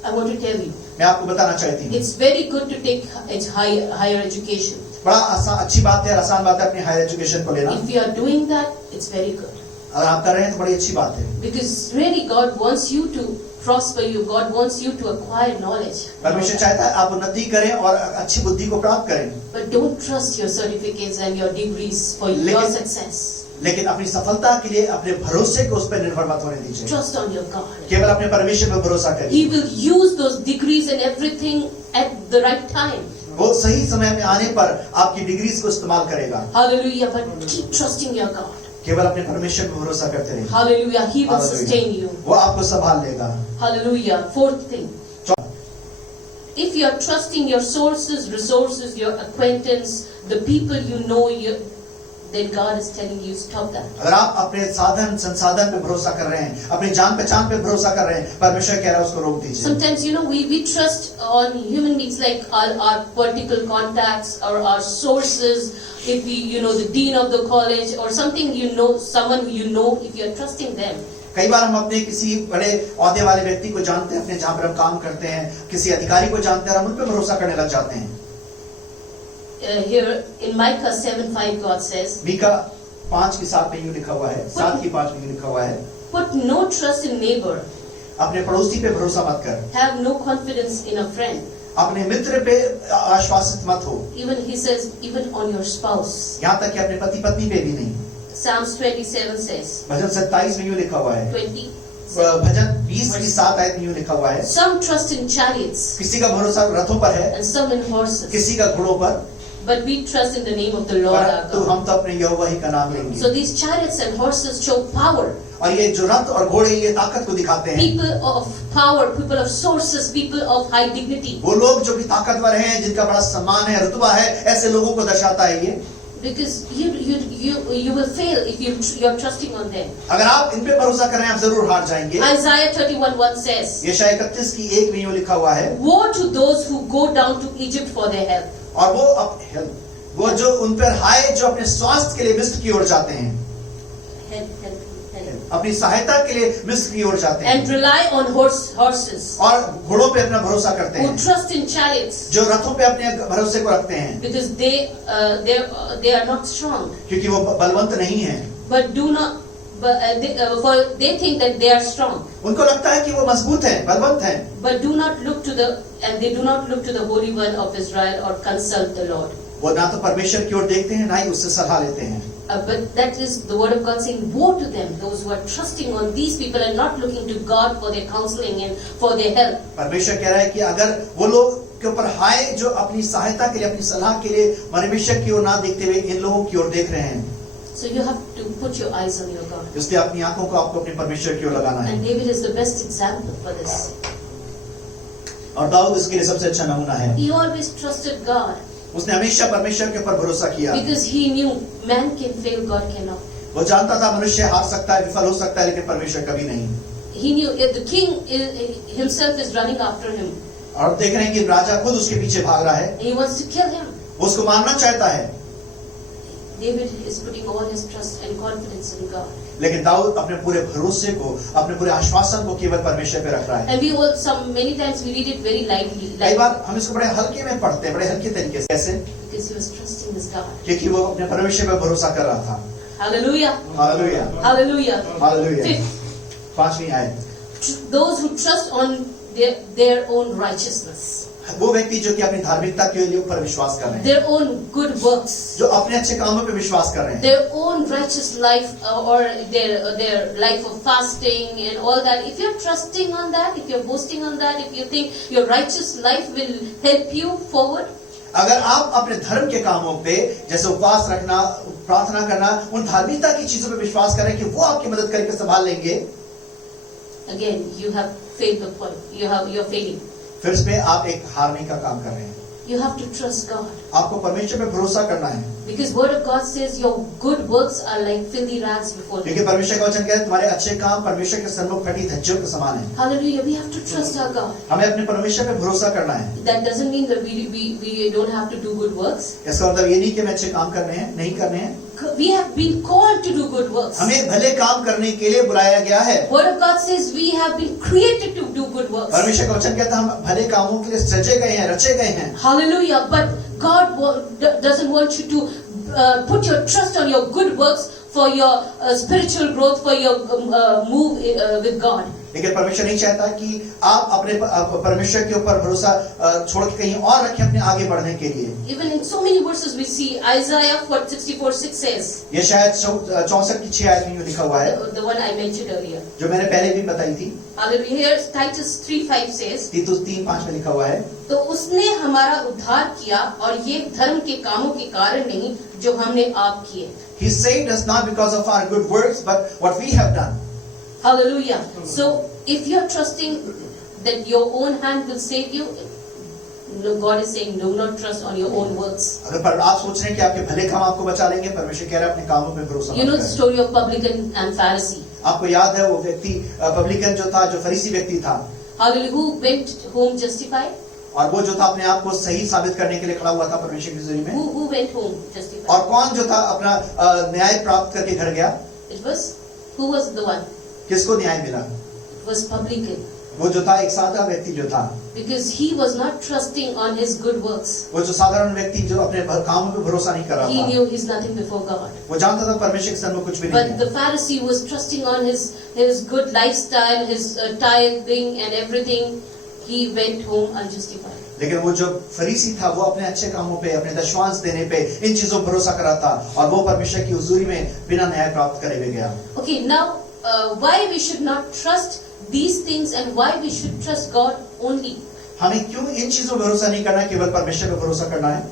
I want to tell you, मैं आपको बताना चाहती हूँ it's very good to take higher education. बड़ा अच्छी बात है, आसान बात है अपनी हायर एजुकेशन को लेना। If you are doing that, it's very good. अगर आप कर रहे हैं तो बड़ी अच्छी बात है, Because really God wants you to prosper you. God wants you to acquire knowledge. परमेश्वर चाहता है आप उन्नति करें और अच्छी बुद्धि को प्राप्त करें, But don't trust your certificates and your degrees for your लेकिन- success. लेकिन अपनी सफलता के लिए अपने भरोसे को उस पर निर्भर मत होने दीजिए, Trust on your God. केवल अपने परमेश्वर पर भरोसा करिए। He will use those degrees and everything at the right time. वो सही समय में आने पर आपकी डिग्रीज को इस्तेमाल करेगा। Hallelujah. But keep trusting your God. केवल अपने परमेश्वर पर भरोसा करते रहिए, Hallelujah. He will Hallelujah. sustain you. वो आपको संभाल लेगा। Hallelujah. Fourth thing. If you are trusting your sources, resources, your acquaintance, the people you know, then God is telling you stop that. अगर आप अपने साधन संसाधन पे भरोसा कर रहे हैं, अपनी जान पहचान पे भरोसा कर रहे हैं, परमेश्वर कह रहा है उसको रोक दीजिए. Sometimes, we trust on human beings like our political contacts or our sources. If we, the dean of the college or something, someone if you are trusting them. कई बार हम अपने किसी बड़े औहदे वाले व्यक्ति को जानते हैं, अपने जहां पर हम काम करते हैं, किसी अधिकारी को जानते हैं, हम उन पे भरोसा करने लग जाते हैं. Here in Micah 7:5, God says, Mika 5:7 में यूं लिखा हुआ है, 7:5 में यूं लिखा हुआ है, put no trust in neighbor, अपने पड़ोसी पे भरोसा मत कर, have no confidence in a friend. अपने मित्र पे आश्वासित मत हो. Even he says, even on your spouse. यहाँ तक कि अपने पति पत्नी पे भी नहीं. Psalms 27 says, भजन 27 में यूं लिखा हुआ है, 20. भजन 20:7 आयत में यूं लिखा हुआ है, Some trust in chariots किसी का भरोसा रथों पर है, and some in horses, किसी का घोड़ों पर, but we trust in the name of the Lord our तो God. हम तो अपने यहोवा ही का नाम लेंगे. So these chariots and horses show power. और ये जो रथ और घोड़े ये ताकत को दिखाते हैं. People of power, people of sources, people of high dignity. वो लोग जो कि ताकतवर हैं, जिनका बड़ा सम्मान है, रुतबा है, ऐसे लोगों को दर्शाता है ये. Because you will fail if you're trusting on them. अगर आप इन पे भरोसा कर रहे हैं, आप जरूर हार जाएंगे. Isaiah 31:1 says, यशायाह 31:1 में यूं लिखा हुआ है, woe to those who go down to Egypt for their help. और वो जो उन पर हाय जो अपने स्वास्थ्य के लिए मिस्र की ओर जाते हैं, Help. अपनी सहायता के लिए मिस्र की ओर जाते And हैं, rely on horses. और घोड़ों पे अपना भरोसा करते Who हैं, trust in chariots. जो रथों पे अपने भरोसे को रखते हैं, Because they are not strong. क्योंकि वो बलवंत नहीं है. But do not. For they think that they are strong. उनको लगता है कि वो मजबूत हैं, बलवंत हैं, But do not look to they do not look to the Holy One of Israel or consult the Lord. वो ना तो परमेश्वर की ओर देखते हैं, ना ही उससे सलाह लेते हैं. But that is the word of God saying, woe to them, those who are trusting on these people and not looking to God for their counseling and for their help. परमेश्वर कह रहा है कि अगर वो लोग के ऊपर हाय जो अपनी सहायता के लिए, अपनी सलाह के लिए परमेश्वर की ओर ना देखते हुए इन लोगों की ओर देख रहे हैं, So you have to put your eyes on your God. इसलिए अपनी आंखों को आपको अपने परमेश्वर की ओर लगाना है. And David is the best example for this. और दाऊद इसके लिए सबसे अच्छा नमूना है. He always trusted God उसने हमेशा परमेश्वर के ऊपर भरोसा किया. because he knew man can fail, God cannot. वो जानता था मनुष्य हार सकता है, विफल हो सकता है, लेकिन परमेश्वर कभी नहीं. He knew the king himself is running after him. और देख रहे हैं कि राजा खुद उसके पीछे भाग रहा है, He wants to kill him. वो उसको मारना चाहता है. David is putting all his trust and confidence in God. लेकिन दाऊद अपने पूरे भरोसे को, अपने पूरे आश्वासन को केवल परमेश्वर पे रख रहा है. And we all many times we read it very lightly. कई बार हम इसको बड़े हल्के में पढ़ते हैं, बड़े हल्के तरीके से. कैसे? Because he was trusting his God. क्योंकि वो अपने परमेश्वर पे भरोसा कर रहा था. Hallelujah. Hallelujah, Hallelujah. Hallelujah. Fifth, 5वीं आयत, those who trust on their own righteousness, वो व्यक्ति जो कि अपनी धार्मिकता के लिए ऊपर विश्वास कर रहे हैं, their own good works, जो अपने अच्छे कामों पे विश्वास कर रहे हैं, their own righteous life or their life of fasting and all that. If you're trusting on that, if you're boasting on that, if you think your righteous life will help you forward, अगर आप अपने धर्म के कामों पे जैसे उपवास रखना, प्रार्थना करना, उन धार्मिकता की चीजों पे विश्वास कर रहे हैं कि वो आपकी मदद करके संभाल लेंगे, again you have failed the point. You're failing. फिर इसमें आप एक हारने का काम कर रहे हैं. You have to trust God. आपको परमेश्वर पे भरोसा करना है, Because word of God says your good works are like filthy rags before क्योंकि Him. परमेश्वर का वचन कहता है तुम्हारे अच्छे काम परमेश्वर के सन्मुख फटी धज्जियों के समान है. Hallelujah. We have to trust our God. हमें अपने परमेश्वर पे भरोसा करना है. That doesn't mean that we don't have to do good works. इसका मतलब ये नहीं कि हमें अच्छे काम करने हैं, नहीं करने हैं. We have been called to do good works. हमें भले काम करने के लिए बुलाया गया है. Word of God says we have been created to do good works. परमेश्वर का वचन कहता है हम भले कामों के लिए सृजे गए हैं, रचे गए हैं. Hallelujah. But God doesn't want you to put your trust on your good works for your spiritual growth, for your move with God. लेकिन परमेश्वर नहीं चाहता कि आप अपने परमेश्वर के ऊपर भरोसा छोड़ के कहीं और रखें अपने आगे बढ़ने के लिए. Even in so many verses we see Isaiah 64:6 says, ये शायद 64 की 6 आयत में लिखा हुआ है, the one I mentioned earlier. जो मैंने पहले भी बताई थी. Hallelujah. Here Titus 3:5 says, तीतुस 3:5 में लिखा हुआ है, तो उसने हमारा उद्धार किया और ये धर्म के कामों के कारण नहीं जो हमने आप किए. He saved us not because of our good works but what we have done. Hallelujah. So if you're trusting that your own hand will save you, no, God is saying, do not trust on your own works. अगर पर आप सोच रहे हैं कि आपके भले काम आपको बचा लेंगे, परमेश्वर कह रहा है अपने कामों पे भरोसा You मत know the करें। story of publican and Pharisee. आपको याद है वो व्यक्ति पब्लिकन जो था, जो फरीसी व्यक्ति था, Hallelujah. Who went home justified? और वो जो था अपने आप को सही साबित करने के लिए खड़ा हुआ था परमेश्वर की नजर में। Who went home justified? और कौन जो था अपना न्याय प्राप्त करके घर गया? It was, who was the one? किसको न्याय मिला? It was publican. वो जो था एक साधा व्यक्ति जो था, Because he was not trusting on his good works. वो जो साधारण व्यक्ति जो अपने कामों पे भरोसा नहीं कर He रहा था, knew he's nothing before God. वो जानता था परमेश्वर के सामने कुछ भी नहीं But है। the Pharisee was trusting on his good lifestyle, his tithing and everything. He went home unjustified. लेकिन वो जो फरीसी था वो अपने अच्छे कामों पे, अपने दशवांश देने पे, इन चीजों पर भरोसा कर रहा था, और वो परमेश्वर की हुजूरी में बिना न्याय प्राप्त करे हुए गया। Okay, now why we should not trust these things and why we should trust God only? हमें क्यों इन चीजों पर भरोसा नहीं करना, केवल परमेश्वर पर भरोसा करना है?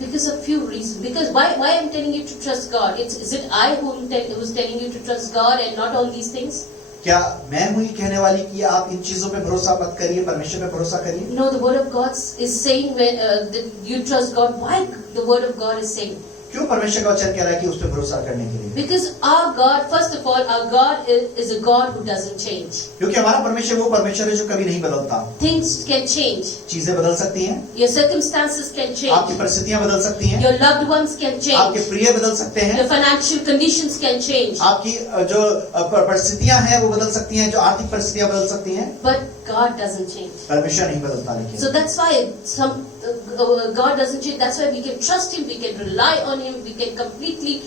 Because of few reasons. Because why I'm telling you to trust God? Is it I who's telling you to trust God and not all these things? क्या मैं हुई कहने वाली कि आप इन चीजों पे भरोसा मत करिए, परमेश्वर पे भरोसा करिए? No, the word of God is saying when that you trust God. Why the word of God is saying? क्यों परमेश्वर का वचन कह रहा है कि उस पर भरोसा करने के लिए? Because our God, first of all, our God is a God who doesn't change. क्योंकि हमारा परमेश्वर वो परमेश्वर है जो कभी नहीं बदलता। Things can change. चीजें बदल सकती हैं, Your circumstances can change. आपकी परिस्थितियां बदल सकती हैं, Your loved ones can आपके change. प्रिय बदल सकते हैं, Your financial conditions can change. आपकी जो परिस्थितियां हैं वो बदल सकती हैं, जो आर्थिक परिस्थितियां बदल सकती हैं, But God doesn't change. परमेश्वर नहीं बदलता। लेकिन So that's why God doesn't change. That's why we can trust Him, we can rely on Him, we can completely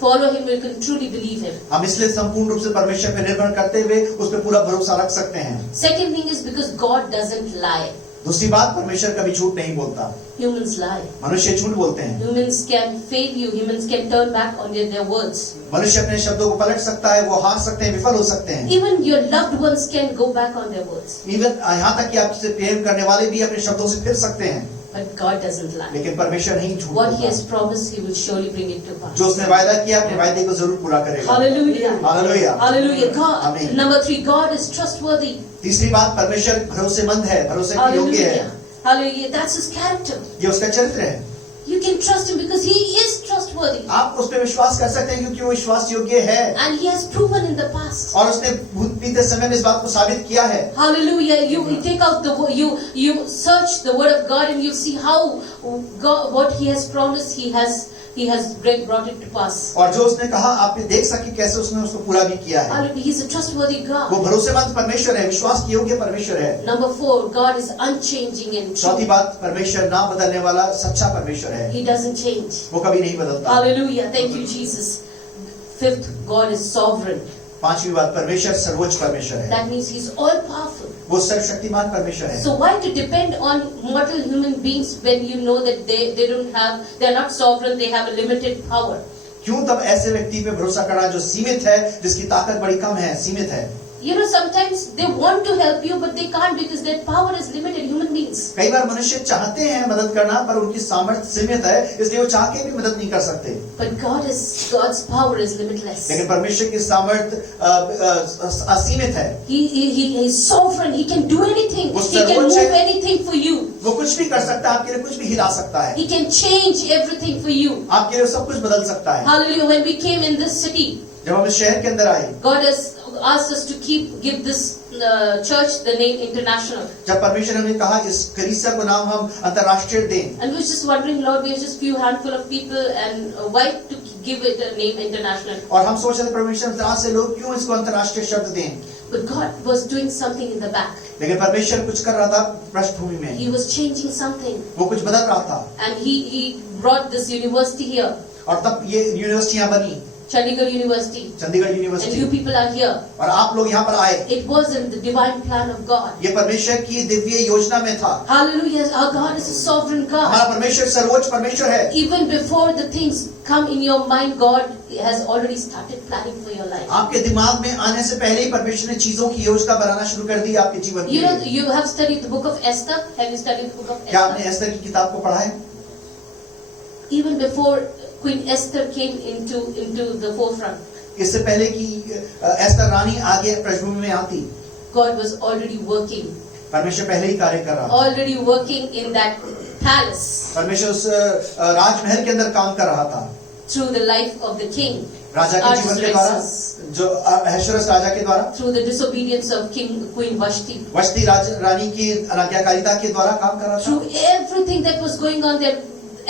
follow Him, we can truly believe Him. हम इसलिए संपूर्ण रूप से परमेश्वर पर निर्भर करते हुए उस पर पूरा भरोसा रख सकते हैं। Second thing is because God doesn't lie. दूसरी बात, परमेश्वर कभी झूठ नहीं बोलता। Humans lie. मनुष्य झूठ बोलते हैं। Humans can fail you. Humans can turn back on their words. मनुष्य अपने शब्दों को पलट सकता है, वो हार सकते हैं, विफल हो सकते हैं। Even your loved ones can go back on their words. Even यहाँ तक कि आपसे प्रेम करने वाले भी अपने शब्दों से फिर सकते हैं, But God doesn't lie. लेकिन परमेश्वर नहीं झूठ What He बोलता। has promised, He will surely bring it to pass. जो उसने वायदा किया अपने वायदे को जरूर पूरा करेगा। Hallelujah. Hallelujah. Hallelujah. God. Amen. Number 3, God is trustworthy. तीसरी बात, परमेश्वर भरोसेमंद है, भरोसे के योग्य है। Hallelujah. Hallelujah. That's His character. ये उसका चरित्र है। You can trust Him because He is trustworthy. आप उस पर विश्वास कर सकते हैं क्योंकि वो विश्वास योग्य है, And He has proven in the past. और उसने बीते समय में इस बात को साबित किया है। Hallelujah. You take out you search the word of God and you see how God, what He has promised, He has brought it to pass. और जो उसने कहा आप देख सके कैसे उसने उसको पूरा भी किया है। Hallelujah. He's a trustworthy वो God. भरोसेमंद परमेश्वर है, विश्वास के योग्य परमेश्वर है। Number 4, God is unchanging and चौथी true. बात, परमेश्वर ना बदलने वाला सच्चा परमेश्वर है, He doesn't change. वो कभी नहीं बदलता। Hallelujah. Thank you, Jesus. 5th, God is sovereign. पांचवी बात, परमेश्वर सर्वोच्च परमेश्वर है, That means He's all powerful. वो सर्वशक्तिमान परमेश्वर है। So why to depend on mortal human beings when you know that they're not sovereign, they have a limited power? क्यों तब ऐसे व्यक्ति पे भरोसा करना जो सीमित है, जिसकी ताकत बड़ी कम है, सीमित है? You know, sometimes they want to help you, but they can't because their power is limited. Human beings. कई बार मनुष्य चाहते हैं मदद करना, पर उनकी सामर्थ्य सीमित है, इसलिए वो चाह के भी मदद नहीं कर सकते। But God's power is limitless. लेकिन परमेश्वर की सामर्थ्य असीमित है। He is sovereign. He can do anything. वो He can सर्वोच्च move है। anything for you. वो कुछ भी कर सकता है, आपके लिए कुछ भी हिला सकता है, He can change everything for you. आपके लिए सब कुछ बदल सकता है। Hallelujah. When we came in this city, जब हम इस शहर के अंदर आए, God has asked us to give this church the name International. जब परमेश्वर ने हमें कहा इस कलीसिया को नाम हम अंतर्राष्ट्रीय दें, And we were just wondering, Lord, we are just few handful of people, and why to give it a name International? और हम सोच रहे थे परमेश्वर तरह से लोग क्यों इसको अंतर्राष्ट्रीय शब्द दें, But God was doing something in the back. लेकिन परमेश्वर कुछ कर रहा था पृष्ठभूमि में, He was changing something, वो कुछ बदल रहा था। and He brought this university here, और तब ये यूनिवर्सिटियां बनी, Chandigarh University, Chandigarh and you university, people are here. और आप लोग यहाँ पर आए। It was in the divine plan of God. ये परमेश्वर की दिव्य योजना में था। Hallelujah! Our God is a sovereign हमारा God. परमेश्वर सर्वोच्च परमेश्वर है। Even before the things come in your mind, God has already started planning for your life. आपके दिमाग में आने से पहले ही परमेश्वर ने चीजों की योजना बनाना शुरू कर दी आपके जीवन You know, के लिए। you have studied the book of Esther. Have you studied the book of क्या आपने Esther? एस्तर की किताब को पढ़ा है? Even before Queen Esther came into the forefront, इससे पहले कि एस्तर रानी आगे पृष्ठभूमि में आती, God was already working. परमेश्वर पहले ही कार्य कर रहा था। already working in that palace परमेश्वर उस राजमहल के अंदर काम कर रहा था, through the life of the king, राजा के जीवन के द्वारा, जो अहश्वेरोश राजा के द्वारा, through the disobedience of Queen Vashti, वष्टी रानी की अनाज्ञाकारिता के द्वारा काम कर रहा था। through everything that was going on there.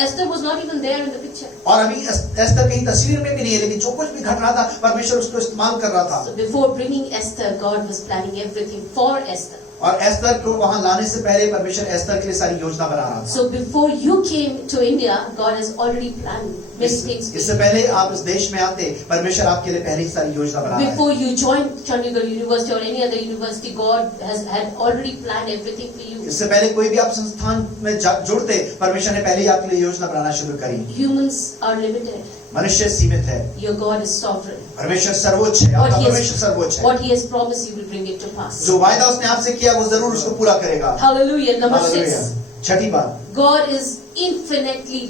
Esther was not even there in the picture. और अभी एस्तर कहीं तस्वीर में भी नहीं है, लेकिन जो कुछ भी घट रहा था परमेश्वर उसको इस्तेमाल कर रहा था। So before bringing Esther, God was planning everything for Esther. और एस्तर को वहां लाने से पहले परमेश्वर एस्तर के लिए सारी योजना बना रहा था। So before you came to India, God has already planned many things for इससे you. पहले आप इस देश में आते, परमेश्वर आपके लिए पहले ही सारी योजना बना रहा है। Before you joined Chandigarh University or any other university, God had already planned everything for you. इससे पहले कोई भी आप संस्थान में जुड़ते, परमेश्वर ने पहले ही आपके लिए योजना बनाना शुरू करी। Humans are limited. मनुष्य सीमित है, Your God is sovereign. परमेश्वर सर्वोच्च है, What आपका he परमेश्वर सर्वोच्च है। what he has promised, He will bring it to pass. जो वायदा उसने आपसे किया वो जरूर उसको पूरा करेगा। Hallelujah. Number hallelujah. 6. छठी बात, God is infinitely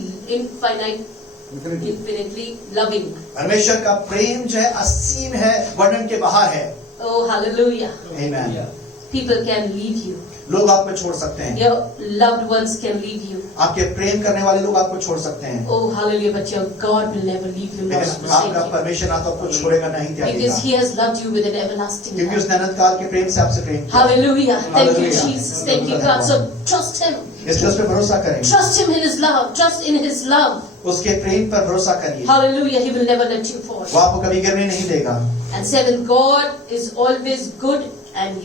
loving. परमेश्वर का प्रेम जो है असीम है, वर्णन के बाहर है। Oh, hallelujah. आमीन। People can leave you. लोग आपको छोड़ सकते हैं, Your loved ones can leave you. आपके प्रेम करने वाले लोग आपको छोड़ सकते हैं, Oh, hallelujah. But your God will never leave you nor लेकिन forsake आपका you. परमेश्वर ना तो आपको छोड़ेगा ना ही त्यागेगा, Because He has loved you with an everlasting क्योंकि love. उसने अनंत काल के प्रेम से आपसे प्रेम किया। Hallelujah. Thank you, Hallelujah. Jesus. Thank you, God. So trust Him. इसलिए उस पर भरोसा करें, Trust Him in His love. Trust in His love. उसके प्रेम पर भरोसा करिए, Hallelujah. He will never let you fall. वो आपको कभी गिरने नहीं देगा। And 7, God is always good, and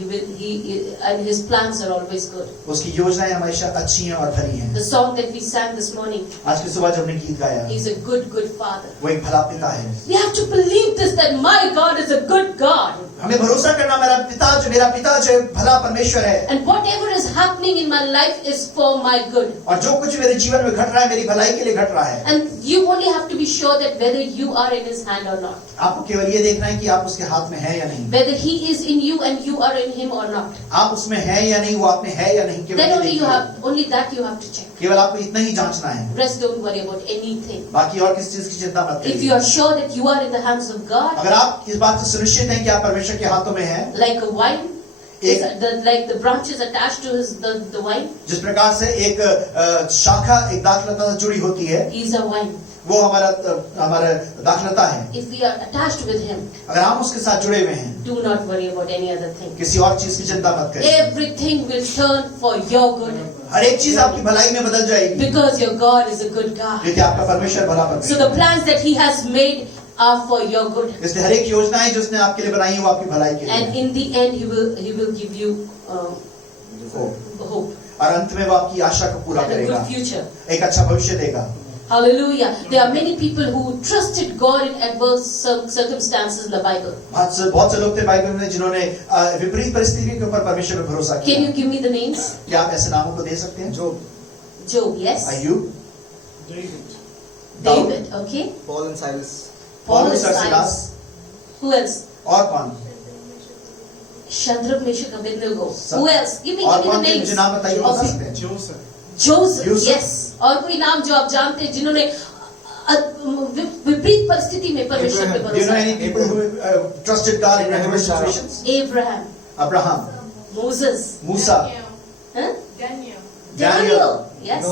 and His plans are always good. उसकी योजनाएं हमेशा अच्छी हैं और खरी हैं। The song that we sang this morning, आज की सुबह जब हमने गीत गाया, He's a good Father. वो एक भला पिता है। We have to believe this, that my God is a good God. हमें भरोसा करना, मेरा पिता जो है भला परमेश्वर है, And whatever is happening in my life is for my good. और जो कुछ मेरे जीवन में घट रहा है मेरी भलाई के लिए घट रहा है। And you only have to be sure that whether you are in His hand or not. आपको केवल ये देखना है कि आप उसके हाथ में हैं या नहीं, Whether He is in you and you are in Him or not. आप उसमें हैं या नहीं, वो आप में है या नहीं, केवल Then ये only देखिए। only that you have to check. केवल आपको इतना ही जांचना है, Rest, don't worry about anything. बाकी और किसी चीज की चिंता मत If you करिए। are sure that you are in the hands of God, अगर आप इस बात से सुनिश्चित हैं कि आप परमेश्वर के हाथों में हैं, like a vine, एक like the branches attached to the vine, जिस प्रकार से एक शाखा एक दाखलता से जुड़ी होती है, He is a vine. वो हमारा दाखलता है। If we are attached with Him, अगर हम उसके साथ जुड़े हुए हैं, do not worry about any other thing. किसी और चीज की चिंता मत करिए, Everything will turn for your good, हर एक चीज आपकी भलाई में बदल जाएगी, because your God is a good God. क्योंकि आपका परमेश्वर भला So परमेश्वर the है। plans that He has made are for your good, इसलिए हर एक योजनाएं जो उसने आपके लिए बनाई है वो आपकी भलाई के and लिए in the end He will give you है। hope और अंत में वो आपकी आशा को पूरा and a करेगा, good future. एक अच्छा भविष्य देगा। Hallelujah. There are many people who trusted God in adverse circumstances in the Bible. बहुत से लोग थे बाइबल में जिन्होंने विपरीत परिस्थिति के ऊपर परमेश्वर पर भरोसा Can you किया। give me the names? क्या आप ऐसे नामों को दे सकते हैं? Job, yes. Ayyub, David, okay. Paul and Silas. Paul पौलुस and और Silas. Silas, Who else? और कौन? Shadrach, Meshach, Abednego. Who else? Give me और the कौन थे? names. मुझे नाम बताइए, बता Okay. सकते हैं? Joseph. Joseph, Joseph. yes. और कोई नाम जो आप जानते हैं जिन्होंने विपरीत परिस्थिति में परमेश्वर पे Do you know भरोसा any people who trusted God in adverse situations? Abraham, Abraham, Moses, Musa, huh? Daniel. Daniel, yes.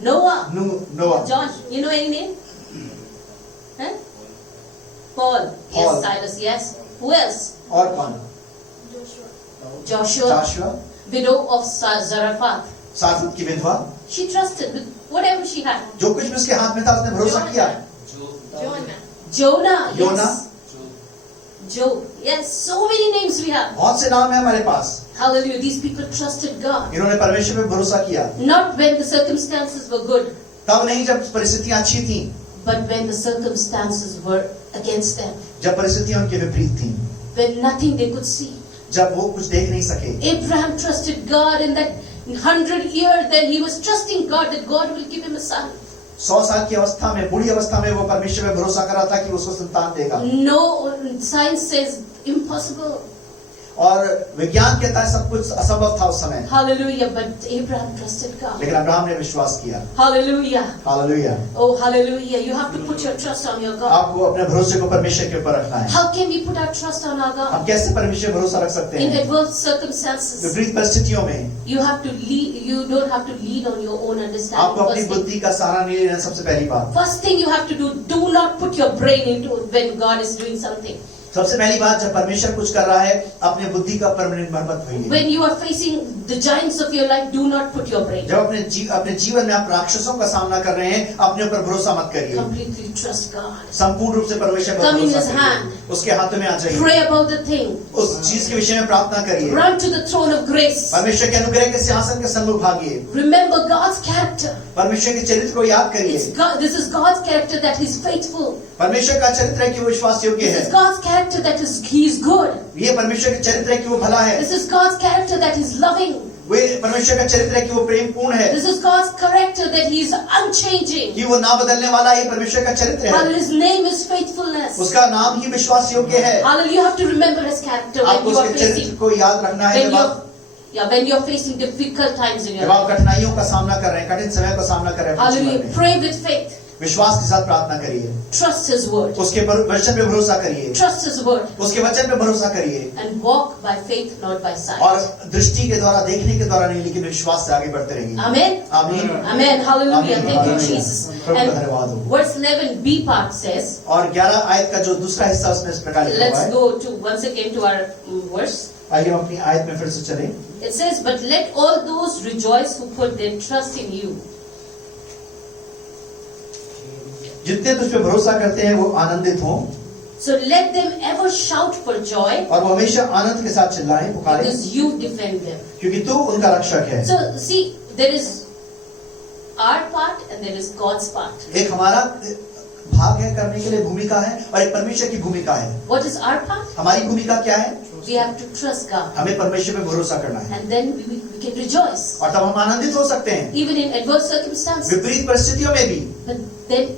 Noah, नोआ, John, you know any name? Huh? Paul, Paul. yes. Silas, yes. Who else? और कौन? Joshua, जाशुआ, widow of Zarephath. सारफत की विधवा, She trusted with whatever she had. जो कुछ भी उसके हाथ में था उसने भरोसा किया। Jonah. Jonah, योना, yes. Job, yes. So many names we have. बहुत से नाम है हमारे पास। Hallelujah. These people trusted God. इन्होंने परमेश्वर पे भरोसा किया, Not when the circumstances were good, तब नहीं जब परिस्थितियां अच्छी थी, but when the circumstances were against them. जब परिस्थितियां उनके विपरीत थी, When nothing they could see. जब वो कुछ देख नहीं सके। Abraham trusted God in that 100 years, then he was trusting God that God will give him a son. 100 साल की अवस्था में, बूढ़ी अवस्था में वो परमेश्वर पे भरोसा कर रहा था कि वो उसको संतान देगा। No, science says impossible. और विज्ञान कहता है सब कुछ असंभव था उस समय, Hallelujah. But Abraham trusted God. लेकिन अब्राहम ने विश्वास किया। Hallelujah. Hallelujah. Oh, hallelujah. You have to put your trust on your God. आपको अपने भरोसे को परमेश्वर के ऊपर रखना है। How can we put our trust on our हम God? कैसे परमेश्वर पर भरोसा रख सकते In हैं? adverse circumstances, विपरीत परिस्थितियों में you have to lead, you don't have to lean on your own आपको understanding. अपनी First thing, बुद्धि का सहारा नहीं लेना, सबसे पहली बात। first thing you have to do not put your brain into when God is doing something. सबसे पहली बात, जब परमेश्वर कुछ कर रहा है, अपने बुद्धि का पर निर्भर मत होइए। When you are facing the giants of your life, do not put your brain. जब अपने जीवन में आप राक्षसों का सामना कर रहे हैं, अपने ऊपर भरोसा मत करिए। Completely trust God. संपूर्ण रूप से परमेश्वर पर Come in भरोसा His hand. करिए। उसके हाथों में आ जाइए। Pray about the thing. उस चीज के विषय में प्रार्थना करिए। Run to the throne of grace. परमेश्वर के अनुग्रह के सिंहासन के सम्मुख भागिए। Remember God's character. परमेश्वर के चरित्र को याद करिए। It's God, this is God's character that He's faithful. परमेश्वर का चरित्र है कि वो विश्वास योग्य This है। is God's character that He is good. ये परमेश्वर का चरित्र है कि वो भला है। This is God's character that He's loving. वे परमेश्वर का चरित्र है कि वो प्रेम पूर्ण है, This is God's character that He is unchanging. कि वो ना बदलने वाला, ये परमेश्वर का चरित्र है। Hallelujah. His name is faithfulness. उसका नाम ही विश्वास योग्य है। Hallelujah. You have to remember His character when आपको you are उसके चरित्र facing, को याद रखना है। when you're facing difficult times in your जब आप life. कठिनाइयों का सामना कर रहे हैं, कठिन समय का सामना कर रहे हैं अपने जीवन Hallelujah. में, Pray with faith. विश्वास के साथ प्रार्थना करिए। Trust His word. उसके वचन पे भरोसा करिए। Trust His word. उसके वचन पे भरोसा करिए And walk by faith, not by sight. और दृष्टि के द्वारा, देखने के द्वारा नहीं, लेकिन विश्वास से आगे बढ़ते रहिए। Amen. आमीन। Amen. Hallelujah. Amen. Thank you, Hallelujah. Jesus. प्रभु का And धन्यवाद हो। verse 11b part says, और 11 आयत का जो दूसरा हिस्सा उसमें इस प्रकार लिखा हुआ let's है। go to once again to our verse. आइए हम अपनी आयत में फिर से चलें। It says, but let all those rejoice who put their trust in you. जितने तुझ पे भरोसा करते हैं वो आनंदित हों, So let them ever shout for joy और वो हमेशा आनंद के साथ चिल्लाएं, पुकारें, because you defend them. क्योंकि तू उनका रक्षक है। So see, there is our part and there is God's part. एक हमारा भाग है करने के लिए, भूमिका है, और एक परमेश्वर की भूमिका है। What is our part? हमारी भूमिका क्या है? We have to trust God. हमें परमेश्वर पे भरोसा करना है, And then we can rejoice. और तब हम आनंदित हो सकते हैं, Even in adverse circumstances. विपरीत परिस्थितियों में भी। But then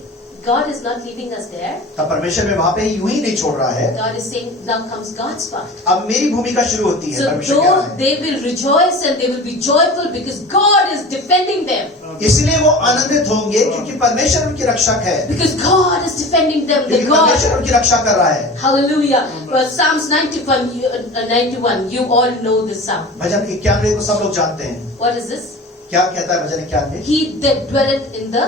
God is not leaving us there. तब परमेश्वर में वहां पे यूं ही नहीं छोड़ रहा है। God is saying, now comes God's part. अब मेरी भूमिका शुरू होती है। So परमेश्वर क्या though है? they will rejoice and they will be joyful because God is defending them. इसलिए वो आनंदित होंगे क्योंकि परमेश्वर उनकी रक्षक है, Because God is defending them. The क्योंकि परमेश्वर God. उनकी रक्षा कर रहा है। Hallelujah. Well, Psalms 91, you all know this psalm. भजन 91 को सब लोग जानते हैं। What is this? क्या कहता है भजन 91? He that dwelleth in the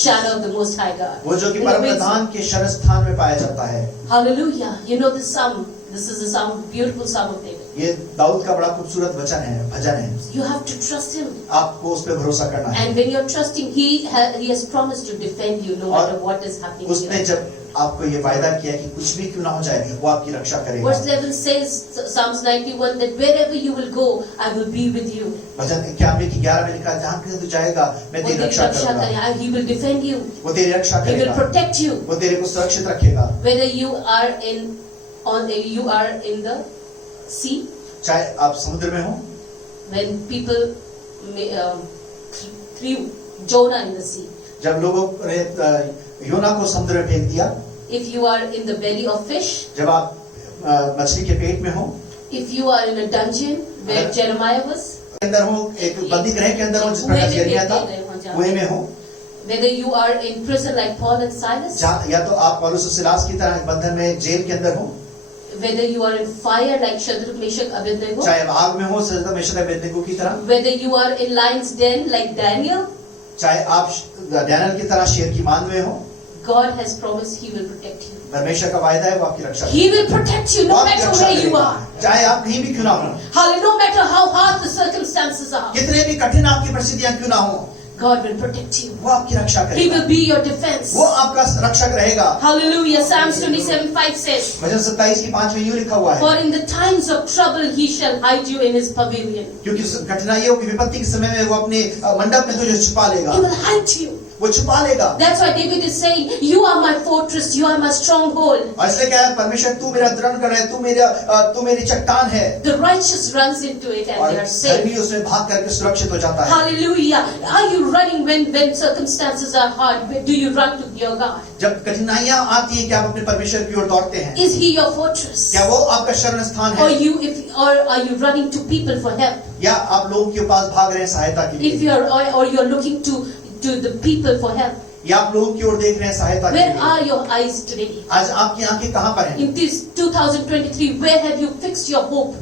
shadow of the Most High God. वो जो कि In the परम midst- प्रधान के शरण स्थान में पाया जाता है। Hallelujah. You know this psalm. This is a psalm, beautiful psalm of David. ये दाऊद का बड़ा खूबसूरत वचन है, भजन है। You have to trust him. आपको उस पर भरोसा करना है। And when you're trusting, he has promised to defend you no matter what is happening to उसने you. जब आपको ये वायदा किया कि कुछ भी क्यों ना हो जाए, वो आपकी रक्षा करेगा। Verse 11 says, Psalms 91, that wherever you will go, I will be with you. भजन 91 की 11 में लिखा, जहाँ कहीं तू जाएगा मैं वो तेरी तेरी रक्षा रक्षा करूंगा। करेगा. He will defend you. वो तेरी रक्षा He will करेगा, protect you. वो तेरे को सुरक्षित रखेगा। Whether you are in the sea, चाहे आप समुद्र में हो, when people threw Jonah in the sea. जब लोगों ने योना को समुद्र में फेंक दिया, If you are in the belly of fish, जब आप मछली के पेट में हो, if you are in a dungeon where Jeremiah was, अंदर हो, एक बंदी गृह के अंदर हो जिस प्रकार यिर्मयाह था, कुएं में हो, whether you are in prison like Paul and Silas, या तो आप पौलुस और सिलास की तरह बंधन में जेल के अंदर हो, whether you are in fire like Shadrach, Meshach, Abednego, चाहे आप आग में हो सजदा मेशक अबेदnego की तरह, whether you are in lion's den like Daniel, चाहे आप डैनियल की तरह शेर की मान में हो, God has promised He will protect you. परमेश्वर का वायदा है वो आपकी रक्षा He will protect you वो no आपकी matter रक्षा where you करेगा। are. चाहे आप कहीं भी क्यों ना हो, Hallelujah, no matter how hard the circumstances are, कितने भी कठिन आपकी परिस्थितियां क्यों ना हो, God will protect you. वो आपकी रक्षा He करेगा, will be your defense. वो आपका रक्षक रहेगा। Hallelujah. Psalms 27:5 says, भजन 27 की 5 में यूं लिखा हुआ है, for in the times of trouble He shall hide you in His pavilion. क्योंकि कठिनाइयों की विपत्ति के समय में वो अपने मंडप में तुझे छुपा लेगा, He will hide you. वो छुपा लेगा। That's why David is saying, "You are my fortress, you are my stronghold." और इसलिए क्या है, परमेश्वर तू मेरा दृढ़ है, तू मेरी चट्टान है। The righteous runs into it and और they are safe. धर्मी उसमें भाग करके सुरक्षित हो जाता है। Hallelujah. Are you running when circumstances are hard? Do you run to your God? जब कठिनाइयां आती हैं, क्या आप अपने परमेश्वर की ओर दौड़ते हैं? Is He your fortress? क्या वो आपका शरण स्थान है? Or are you running to people for help? या आप लोगों के पास भाग रहे हैं सहायता के If लिए? you're looking to the people for help. या आप लोगों की ओर देख रहे हैं सहायता के Where लिए? are your eyes today? आज आपकी आंखें कहां पर हैं? In this 2023, where have you fixed your hope?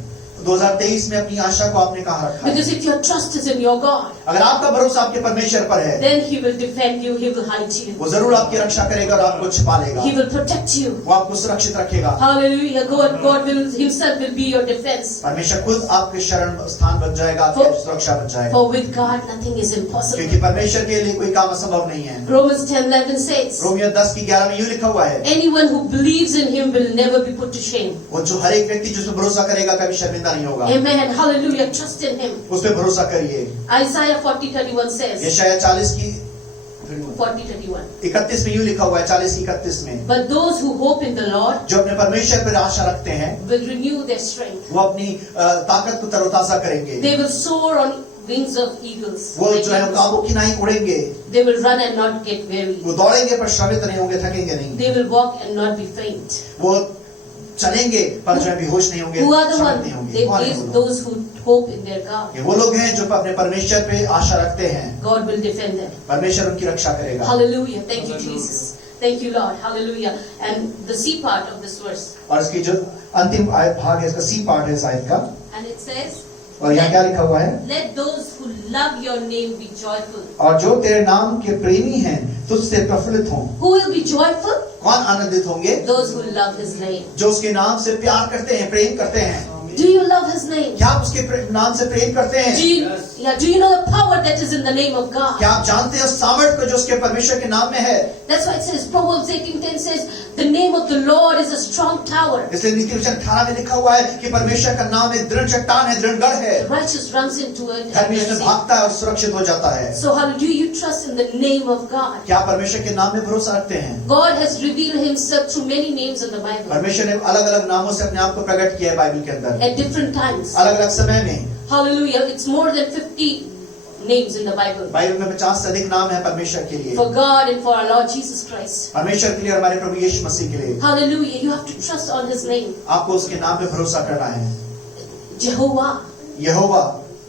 2023 में अपनी आशा को आपने कहां रखा है? Because if your trust is in your God, अगर आपका भरोसा आपके परमेश्वर पर है, then He will defend you, He will hide you, वो जरूर आपकी रक्षा करेगा और आपको छिपा लेगा। He will protect you. वो आपको सुरक्षित रखेगा। Hallelujah. God will Himself will be your defense. परमेश्वर खुद आपके शरण स्थान बन जाएगा, आपकी सुरक्षा बन जाएगा। For with God nothing is impossible. क्योंकि परमेश्वर के लिए कोई काम असंभव नहीं है। Romans 10:11 says, रोमियो 10:11 में यूं लिखा हुआ है, anyone who believes in Him will never be put to shame. वो जो हर एक व्यक्ति जिसमें भरोसा करेगा कभी शर्मिंदा नहीं होगा। Amen. Hallelujah. Trust in Him. उस पे भरोसा करिए। Isaiah 40:31 says, यशायाह 40 की 40:31. 31 में यूं लिखा हुआ है, 40 की 31 में, But those who hope in the Lord जो अपने परमेश्वर पर आशा रखते हैं will renew their strength. वो अपनी ताकत को तरोताजा करेंगे। They will soar on wings of eagles. वो जो है काबू की नाई उड़ेंगे, They will run and not get weary. वो दौड़ेंगे पर श्रमित नहीं होंगे, थकेंगे नहीं। They will walk and not be faint. वो चलेंगे पर जो है बेहोश नहीं होंगे, Who are the श्रमित नहीं ones? होंगे। They कौन है is वो लोग? those who hope in their God. ये वो लोग हैं जो अपने परमेश्वर पे आशा रखते हैं। God will defend them. परमेश्वर उनकी रक्षा करेगा। Hallelujah. Thank you, Jesus. Thank you, Lord. Hallelujah. And the C part of this verse. और इसकी जो अंतिम आयत भाग है, इसका सी पार्ट है इस आयत का। And it says, और यहाँ क्या लिखा हुआ है? let those who love your name be joyful. और जो तेरे नाम के प्रेमी हैं तुझसे प्रफुल्लित हों। Who will be joyful? कौन आनंदित होंगे? Those who love His name. जो उसके नाम से प्यार करते हैं, प्रेम करते हैं। Do you love His name? क्या आप उसके नाम से प्रेम करते हैं? Do you know the power that is in the name of God? क्या आप जानते हैं उस सामर्थ को जो उसके परमेश्वर के नाम में है? That's why it says, Proverbs 18:10 says, the name of the Lord is a strong tower. इसलिए नीति वचन 18 में लिखा हुआ है कि परमेश्वर का नाम एक दृढ़ चट्टान है, दृढ़ गढ़ है। The righteous runs into it. धर्मी And उसमें they're safe. भागता है और सुरक्षित हो जाता है। So how do you trust in the name of God? क्या परमेश्वर के नाम में भरोसा रखते हैं? God has revealed Himself through many names in the Bible परमेश्वर ने अलग अलग नामों से अपने आप को प्रकट किया है बाइबल के अंदर, at different times. अलग अलग समय में। Hallelujah. It's more than 50 names in the Bible. Bible में 50 से अधिक नाम है परमेश्वर के लिए, For God and for our Lord Jesus Christ. परमेश्वर के लिए और हमारे प्रभु यीशु मसीह के लिए। Hallelujah. You have to trust on His name. आपको उसके नाम पे भरोसा करना है। Jehovah. Jehovah,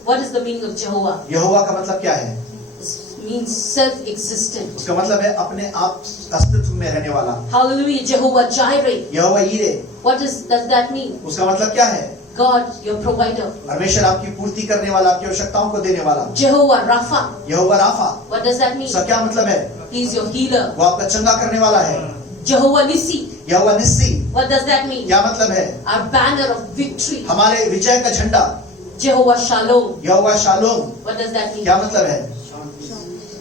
What is the meaning of Jehovah? यहोवा का मतलब क्या है? It means self-existent. उसका मतलब है अपने आप अस्तित्व में रहने वाला। Hallelujah. Jehovah Jireh. Jehovah यीरे, What does that mean? उसका मतलब क्या है? God, your provider. परमेश्वर आपकी पूर्ति करने वाला, आपकी आवश्यकताओं को देने वाला। Jehovah Rapha. Jehovah Rapha, What does that mean? उसका क्या मतलब है? He is your healer. वो आपका चंगा करने वाला है। Jehovah Nissi. यहोवा निस्सी, What does that mean? क्या मतलब है? Our banner of victory. हमारे विजय का झंडा। Jehovah Shalom. Jehovah shalom, What does that mean? क्या मतलब है?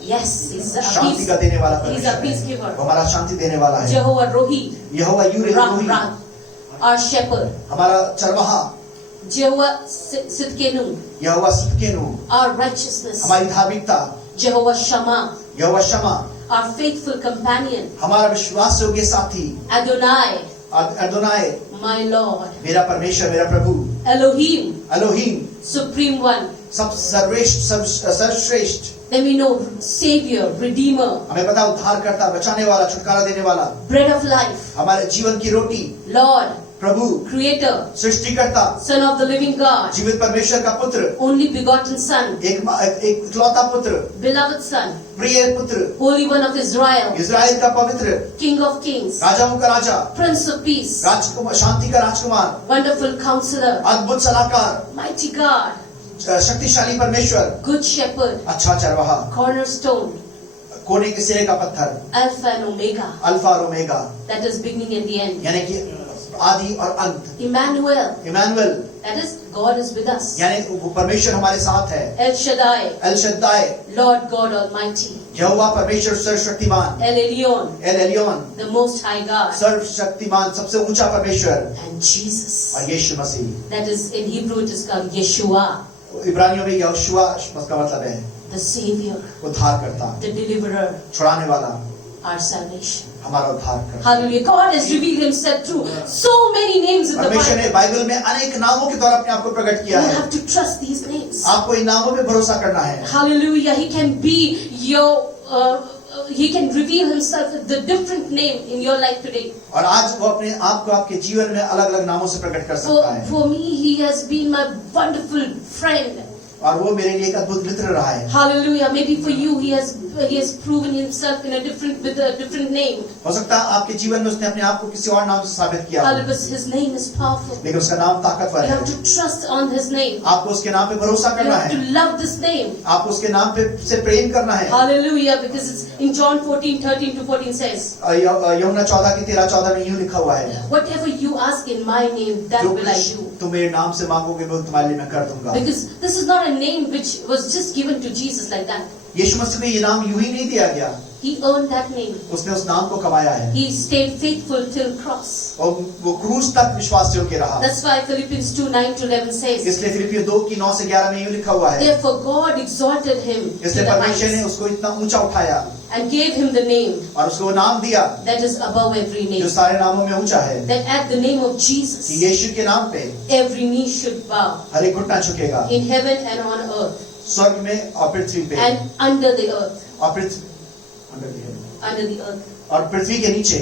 Yes, He's a Shanti peace. का देने वाला He's a परमेश्वर है। peacegiver. वो हमारा शांति देने वाला है। Jehovah Rohi. यहोवा यूरे रोही, Our shepherd. हमारा चरवाहा। Jehovah Sidkenu. Jehovah सिदकेनु, Our righteousness. हमारी धार्मिकता। Jehovah Shammah. Jehovah Shama, Our faithful companion. हमारा विश्वास योग्य साथी। Adonai. अदोनाय, My Lord. मेरा परमेश्वर, मेरा प्रभु। Elohim. Elohim, Supreme One. सब सर्वश्रेष्ठ, सर्वश्रेष्ठ। Then we know Savior, Redeemer, हमें पता उद्धार करता, बचाने वाला, छुटकारा देने वाला, Bread of Life, हमारे जीवन की रोटी, Lord, प्रभु, Creator, सृष्टिकर्ता, Son of the living God, जीवित परमेश्वर का पुत्र, only begotten Son, एक इकलौता पुत्र, beloved Son, प्रिय पुत्र, Holy One of Israel, Israel का पवित्र, King of Kings, राजाओं का राजा, Prince of Peace, राजकुमार, शांति का राजकुमार, Wonderful Counselor, अद्भुत सलाहकार, Mighty God, शक्तिशाली परमेश्वर, Good Shepherd, अच्छा चरवाहा, Cornerstone, कोने के सिरे का पत्थर, Alpha and Omega, अल्फा और omega, that is beginning and the end, यानी कि आदि और अंत, Emmanuel, Emmanuel, that is God is with us, यानी वो परमेश्वर हमारे साथ है, El Shaddai, El Shaddai, Lord God Almighty, यहोवा परमेश्वर सर्वशक्तिमान, El Elyon, El Elyon, the Most High God, सर्वशक्तिमान, सबसे ऊंचा परमेश्वर, and Jesus. और यीशु मसीह। That is in Hebrew it is called Yeshua. इब्रानियों में यहोशुआ का मतलब है the Savior, उद्धारकर्ता, the Deliverer, छुड़ाने वाला, our salvation. हमारा उद्धारकर्ता। Hallelujah. God has revealed Himself through so many names in the परमेश्वर ने Bible. बाइबल में अनेक नामों के द्वारा अपने आप को प्रकट You किया है। have to trust these names. आपको इन नामों पे भरोसा करना है। Hallelujah. He can be your, He can reveal Himself with the different name in your life today. और आज वो अपने आप को आपके जीवन में अलग अलग नामों से प्रकट कर सकता है। For me, He has been my wonderful friend. और वो मेरे लिए एक अद्भुत मित्र रहा है। Hallelujah. Maybe for you, He has proven Himself in with a different name. हो सकता है आपके जीवन में उसने अपने आप को किसी और नाम से साबित किया हो, Hallelujah. His name is powerful. लेकिन उसका नाम ताकतवर You है। have to trust on His name. आपको उसके नाम पे भरोसा You करना have to है। love this name. आपको उसके नाम पे से प्रेम करना है। Hallelujah. Because it's in John 14:13-14 says, यूहन्ना 14:13-14 में यूं लिखा हुआ है, whatever you ask in my name, that जो will I कुछ do. तुम मेरे नाम से मांगोगे वो तुम्हारे लिए मैं कर दूंगा। Because this is not a name which was just given to Jesus like that. यीशु मसीह को ये नाम यूं ही नहीं दिया गया, He earned that name. उसने उस नाम को कमाया है He stayed faithful till cross. और वो क्रूस तक विश्वास योग्य रहा। That's why Philippians 2:9-11 says, इसलिए फिलिपियों 2:9-11 में यूं लिखा हुआ है, therefore God exalted Him to इसलिए the परमेश्वर ने heights उसको इतना ऊंचा उठाया and gave Him the name और उसको वो नाम दिया that is above every जो name. सारे नामों में ऊंचा है, That at the name of कि Jesus, यीशु के नाम पे every knee should bow हर एक घुटना झुकेगा, in heaven and on earth स्वर्ग में और पृथ्वी पे and under the earth. और पृथ्वी Under the earth. और पृथ्वी के नीचे,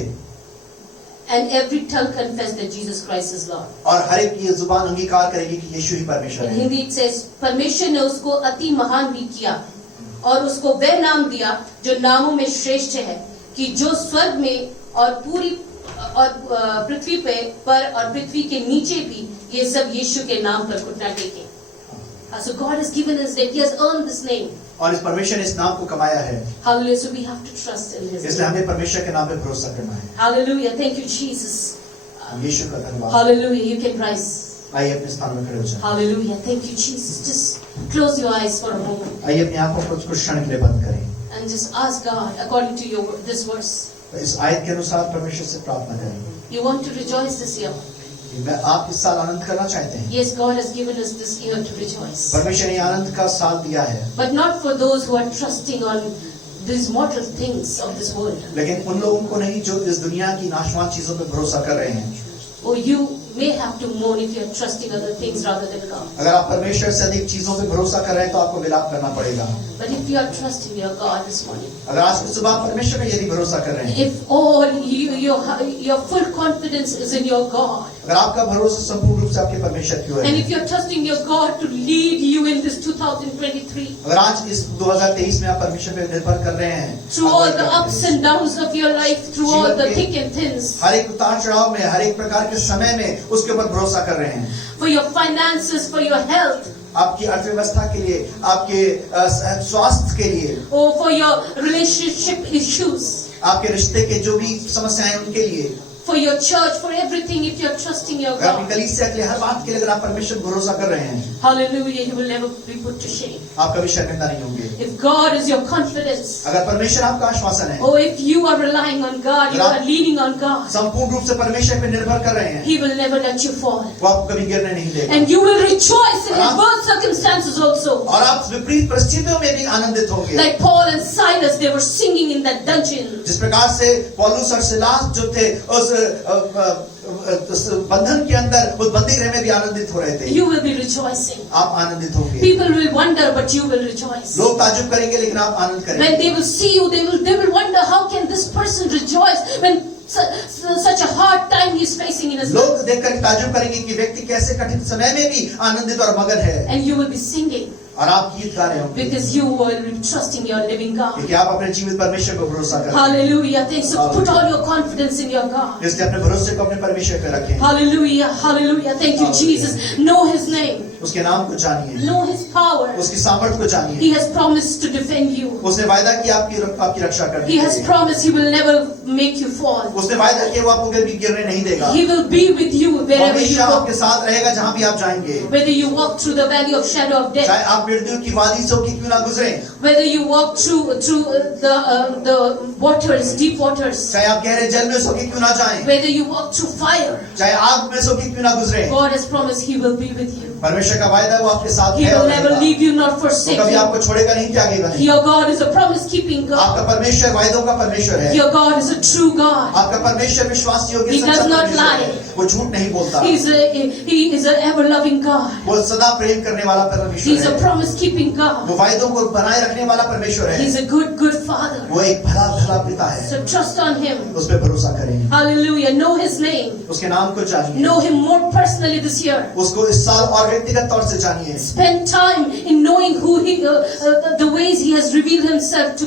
And every tongue confess that Jesus Christ is Lord. और हर एक ये जुबान अंगीकार करेगी कि यीशु ही परमेश्वर In है। Hindi it says, परमेश्वर ने उसको अति महान भी किया और उसको वह नाम दिया जो नामों में श्रेष्ठ है, कि जो स्वर्ग में और पूरी और पृथ्वी पर और पृथ्वी के नीचे भी ये सब यीशु के नाम पर घुटना टेके. So God has given us that He has earned this name. और इस परमेश्वर ने इस नाम को कमाया है, Hallelujah. So we have to trust in His इसलिए name. हमें परमेश्वर के नाम पे भरोसा करना है। Hallelujah. Thank you, Jesus. यीशु का धन्यवाद। Hallelujah. You can rise. आइए अपने स्थान में खड़े हो जाएं। Hallelujah. Thank you, Jesus. Just close your eyes for a moment आइए अपनी आंखों को कुछ क्षण के लिए बंद करें। and just ask God according to this verse. इस आयत के अनुसार परमेश्वर से प्रार्थना करें। You want to rejoice this year? मैं आप इस साल आनंद करना चाहते हैं। Yes, God has given us this year to rejoice. परमेश्वर ने आनंद का साल दिया है, But not for those who are trusting on these mortal things of this world. लेकिन उन लोगों को नहीं जो इस दुनिया की नाशवान चीजों पे भरोसा कर रहे हैं। Or you may have to mourn if you are trusting other things rather than God. अगर आप परमेश्वर से अधिक चीजों पे भरोसा कर रहे हैं तो आपको विलाप करना पड़ेगा। But if you are trusting your God this morning, अगर आज की सुबह आप परमेश्वर पे यदि भरोसा कर रहे हैं, if all your full confidence is in your God, अगर आपका भरोसा संपूर्ण रूप से आपके परमेश्वर की ओर and है, if you are trusting your God to lead you in this 2023, अगर आज इस 2023 में आप परमेश्वर पे निर्भर कर रहे हैं, through all the ups and downs of your life, through all the thick and thins, हर एक उतार चढ़ाव में, हर एक प्रकार के समय में उसके ऊपर भरोसा कर रहे हैं, for your finances, for your health, आपकी अर्थव्यवस्था के लिए, आपके स्वास्थ्य के लिए, or for your relationship issues, आपके रिश्ते के जो भी समस्याएं हैं उनके लिए, for your church, for everything, if you are trusting your अगर अपनी God, कलीसिया के लिए हर बात के लिए अगर आप परमेश्वर पर भरोसा कर रहे हैं, hallelujah, you will never be put to shame. आप कभी शर्मिंदा नहीं होंगे। If God is your confidence, अगर परमेश्वर आपका आश्वासन है, or if you are relying on God, you are leaning on God, संपूर्ण रूप से परमेश्वर पे निर्भर कर रहे हैं, He will never let you fall. वो आपको कभी गिरने नहीं देगा। And you will rejoice in adverse circumstances also. और आप विपरीत परिस्थितियों में भी आनंदित होंगे। Like Paul and Silas, they were singing in that dungeon. जिस प्रकार से पौलुस और सिलास जो थे उस बंधन के अंदर उस बंदी गृह में भी आनंदित हो रहे थे। You will be rejoicing. आप आनंदित होंगे। People will wonder, but you will rejoice. लोग ताज्जुब करेंगे लेकिन आप आनंद When करेंगे। they will see you, they will wonder, how can this person rejoice when such a hard time he is facing in his life? लोग देखकर ताज्जुब करेंगे कि व्यक्ति कैसे कठिन समय में भी आनंदित और मगन है, And you will be singing और आप गीत गा रहे होंगे because you will be trusting your living God. क्योंकि आप अपने जीवित परमेश्वर पर भरोसा करते हैं। Hallelujah. Thanks. So put all your confidence in your God. इसलिए अपने भरोसे को अपने परमेश्वर पे रखें, Hallelujah. Hallelujah. Thank you, Jesus. Know His name. उसके नाम को जानिए, Know His power. उसकी सामर्थ को जानिए। He has promised to defend you. उसने वायदा किया आपकी रक्षा करने He के has लिए। promised He will never make you fall. उसने वायदा किया वो आपको कभी गिरने नहीं देगा। He will be with you वो wherever you हमेशा go. आपके साथ रहेगा जहाँ भी आप जाएंगे। Whether you walk through the valley of shadow of death, चाहे आप आप मृत्यु की वादी से होकर क्यों ना गुजरे, whether you walk through the waters, deep waters, चाहे आप गहरे जल में से होकर क्यों ना जाएं, whether you walk through fire, चाहे आग में से होकर क्यों ना गुजरे, God has promised He will be with you. परमेश्वर का वायदा है वो आपके साथ He है will और never रहेगा। leave you nor वो forsake कभी you. आपको छोड़ेगा नहीं, त्यागेगा नहीं। Your God is a promise-keeping God. आपका परमेश्वर वायदों का परमेश्वर है। Your God is a true God. आपका परमेश्वर विश्वास योग्य He सच्चा does not परमेश्वर है। lie. वो झूठ नहीं बोलता। He is an ever-loving God. वो सदा प्रेम करने वाला परमेश्वर He's a है। promise-keeping वो God. वायदों को बनाए रखने वाला परमेश्वर है। He's a good Father. वो एक भला भला पिता है। So trust on Him. उस पर भरोसा करें। Hallelujah. Know His name. उसके नाम को जानिए। Know Him more personally this year. उसको इस साल और व्यक्तिगत तौर से जानिए। Spend time in knowing who the ways He has revealed Himself to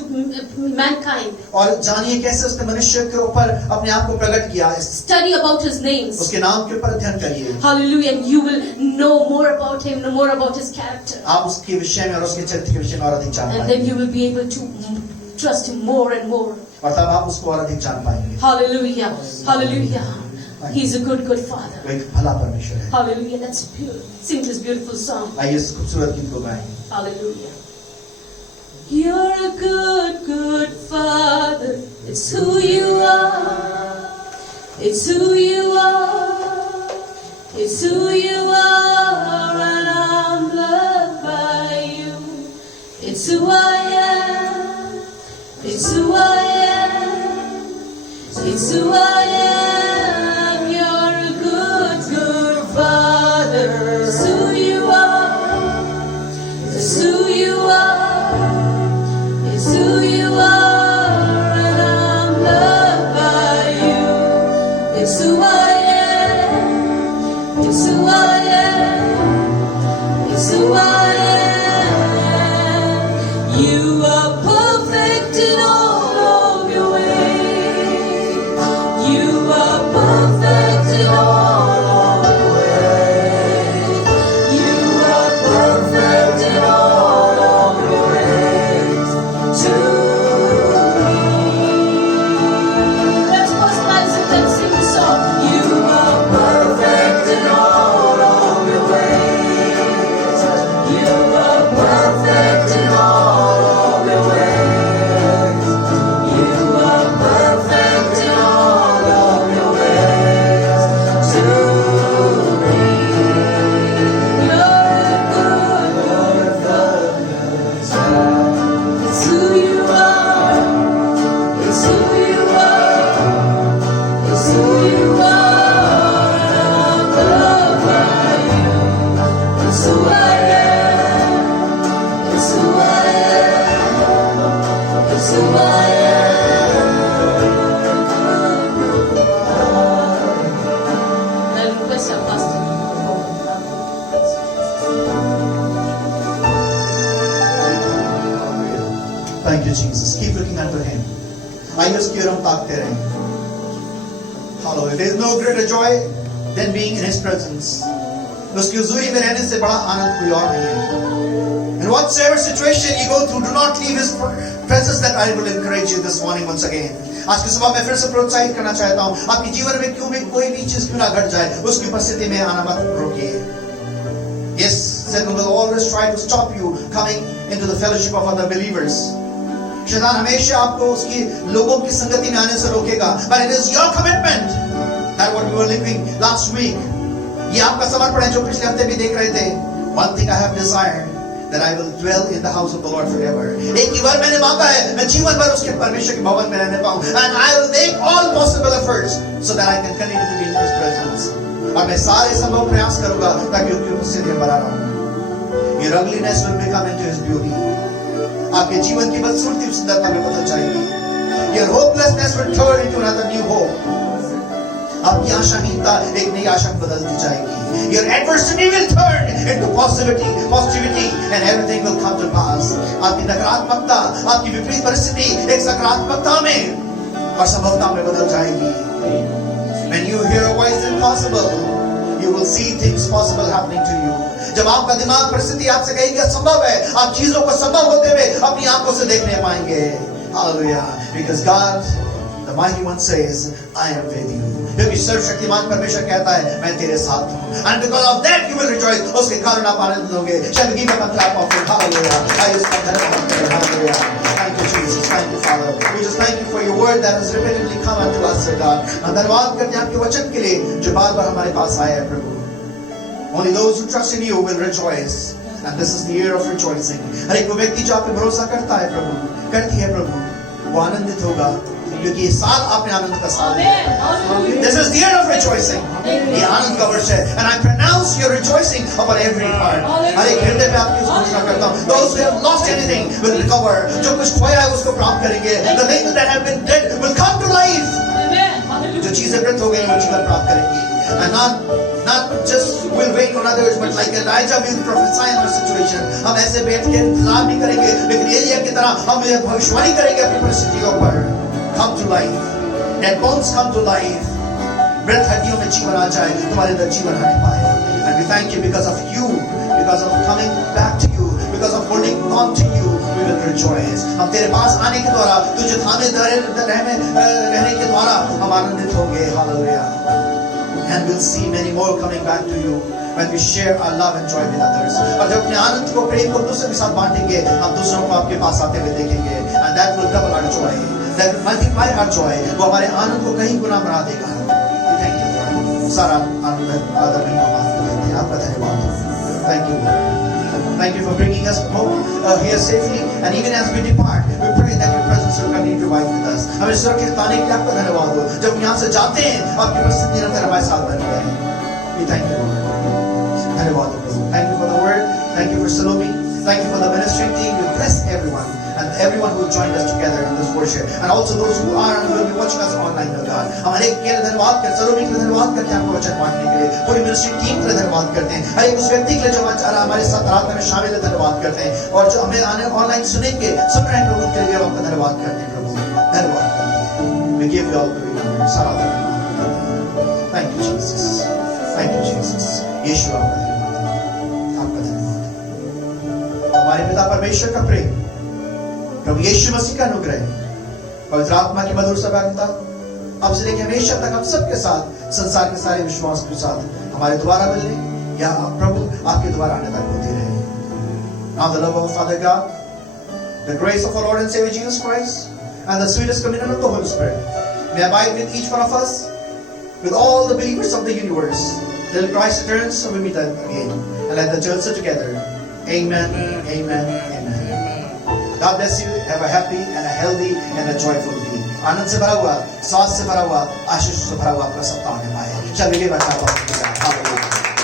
mankind. और जानिए कैसे उसने मनुष्य के ऊपर अपने आप को प्रकट किया है। Study about His names. उसके नाम के ऊपर अध्ययन करिए। Hallelujah. And you will know more about Him, know more about His character. आप उसके विषय में और उसके चरित्र के विषय में और अधिक जान And then पाएंगे। you will be able to trust Him more and more. और तब आप उसको और अधिक जान पाएंगे। Hallelujah. Hallelujah. He's a good Father. वो एक भला परमेश्वर है। Hallelujah. Let's sing this beautiful song. आइए इस खूबसूरत गीत को गाएं। Hallelujah. You're a good Father. It's who you are. It's who you are. It's who you are. And I'm loved by you. It's who I am. It's who I am. It's who I am. You're a good Father. It's who you are. It's who you are. It's who you are. And I'm loved by you. It's who I am. It's who I am. It's who I am. You are perfect in all of your ways. You are perfect in all of your ways. You are perfect in all of your ways to me. Let's personalize it and sing the song. You are perfect in all of your ways. You are perfect in all of your ways. You are perfect in all of your ways to me. You're a good Father. It's who you are. It's who you are. It's who you are. I'm loved by you. It's who I am. It's who I am. It's who I am. I request our pastor to Thank you, Jesus. Keep looking unto Him. आइए उसकी ओर हम ताकते रहें। Hallelujah. There is no greater joy than being in His presence. उसकी हुजूरी में रहने से बड़ा आनंद कोई और नहीं है। In whatsoever situation you go through, do not leave His presence. That I will encourage you this morning once again. आज की सुबह मैं फिर से प्रोत्साहित करना चाहता हूँ। आपके जीवन में क्यों भी कोई भी चीज क्यों ना घट जाए, उसकी उपस्थिति में आना मत रोकिए। Yes, Satan will always try to stop you coming into the fellowship of other believers. शैतान हमेशा आपको उसकी लोगों की संगति में आने से रोकेगा। But it is your commitment that what we were living last week. ये आपका समर्पण है जो पिछले हफ्ते भी देख रहे थे। One thing I have desired that I will dwell in the house of the Lord forever. एक ही बार मैंने मांगा है मैं जीवन भर उसके परमेश्वर के भवन में रहने पाऊं। And I will make all possible efforts so that I can continue to be in His presence. और मैं सारे संभव प्रयास करूंगा ताकि उनकी उपस्थिति में बना रहूं। Your ugliness will become into His beauty. आपके जीवन की बदसूरती सुंदरता में बदल जाएगी। Your hopelessness will turn into another new hope. आपकी आशाहीनता एक नई आशा में बदल दी जाएगी। Your adversity will turn into positivity, and everything will come to pass. आपकी नकारात्मकता, आपकी विपरीत परिस्थिति एक सकारात्मकता में और संभवता में बदल जाएगी। When you hear a voice impossible, you will see things possible happening to you. जब आपका दिमाग परिस्थिति आपसे कहेगी असंभव है, आप चीजों को संभव होते हुए अपनी आंखों से देखने पाएंगे। Hallelujah. Because God, the mighty one, says, I am with you. क्योंकि सर्वशक्तिमान परमेश्वर कहता है मैं तेरे साथ हूँ, and because of that you will rejoice. उसके कारण आप आनंदित होंगे. Shall we give him a clap of praise? Hallelujah. आइए उसका धन्यवाद करें. Hallelujah. Thank you Jesus. Thank you Father. We just thank you for your word that has repeatedly come unto us, God. हम धन्यवाद करते हैं आपके वचन के लिए जो बार-बार हमारे पास आया है प्रभु. Only those who trust in you will rejoice. And this is the year of rejoicing. हर एक व्यक्ति जो आप पे भरोसा करता है प्रभु, करती है प्रभु, वो आनंदित होगा क्योंकि ये साल आपने आनंद का साल है. This is the year of rejoicing. ये आनंद का वर्ष है. And I pronounce your rejoicing upon every heart. हर एक हृदय में आपकी घोषणा करता हूँ. Those who have lost anything will recover. जो कुछ खोया है उसको प्राप्त करेंगे. The things that have been dead will come to life. जो चीजें मृत हो गई वो जीवन प्राप्त करेंगी. And not just will wait on others, but like Elijah will prophesy in our situation. हम ऐसे बैठ के इंतजार नहीं करेंगे, लेकिन एलिया की तरह हम ये भविष्यवाणी करेंगे अपनी परिस्थितियों पर. Come to life. Dead bones come to life. मृत हड्डियों में जीवन आ जाए, तुम्हारे अंदर जीवन आने पाए. And we thank you because of you, because of coming back to you, because of holding on to you, we will rejoice. हम तेरे पास आने के द्वारा, तुझे थामे रहने के द्वारा हम आनंदित होंगे. Hallelujah. And we'll see many more coming back to you when we share our love and joy with others. और जब अपने आनंद को, प्रेम को दूसरों के साथ बांटेंगे, हम दूसरों को आपके पास आते हुए देखेंगे. And that will double our joy. That will multiply our joy. वो हमारे आनंद को कहीं गुना बना देगा. We thank you Lord. सारा आनंद आदर में हम आपको देते हैं. आपका धन्यवाद. Thank you Lord. Thank you for bringing us home here safely. And even as we depart, we pray that your presence will continue to abide with us. हमें सुरक्षित पाने के लिए आपका धन्यवाद हो. जब यहाँ से जाते हैं, आपकी उपस्थिति निरंतर हमारे साथ बनी रहे. We thank you Lord. धन्यवाद हो. Thank you for the word. Thank you for Salome. Thank you for the ministry team. We bless everyone and everyone who joined us together in this worship, and also those who are and will be watching us online, oh God. हम हर एक के लिए धन्यवाद करते हैं. सलोमी के लिए धन्यवाद करते हैं आपको वचन बांटने के लिए. पूरी मिनिस्ट्री टीम के लिए धन्यवाद करते हैं. हर एक उस व्यक्ति के लिए जो हमारे साथ रात में शामिल है, धन्यवाद करते हैं. और जो हमें आने ऑनलाइन सुन रहे हैं प्रभु के लिए आपका धन्यवाद करते हैं प्रभु. धन्यवाद करते हैं. We give you all the glory. सारा धन्यवाद. Thank you Jesus. Thank you Jesus. यीशु आपका धन्यवाद. आपका धन्यवाद. हमारे पिता परमेश्वर का प्रेम, प्रभु यीशु मसीह का अनुग्रह, पवित्र आत्मा की मधुर सहभागिता अब से लेकर हमेशा तक हम सबके साथ, संसार के सारे विश्वास के साथ हमारे द्वारा मिलने या प्रभु आपके द्वारा आने तक होती रहे. Now the love of Father God, the grace of our Lord and Savior Jesus Christ, and the sweetest communion of the Holy Spirit may abide with each one of us, with all the believers of the universe, till Christ returns and we meet again. And let the church sit together. Amen. Amen. Amen. God bless you. Have a happy and a healthy and a joyful week. आनंद से भरा हुआ, स्वास्थ्य से भरा हुआ, आशीष से भरा हुआ आपका सप्ताह होने पाए. Shall we give a clap of praise? Hallelujah.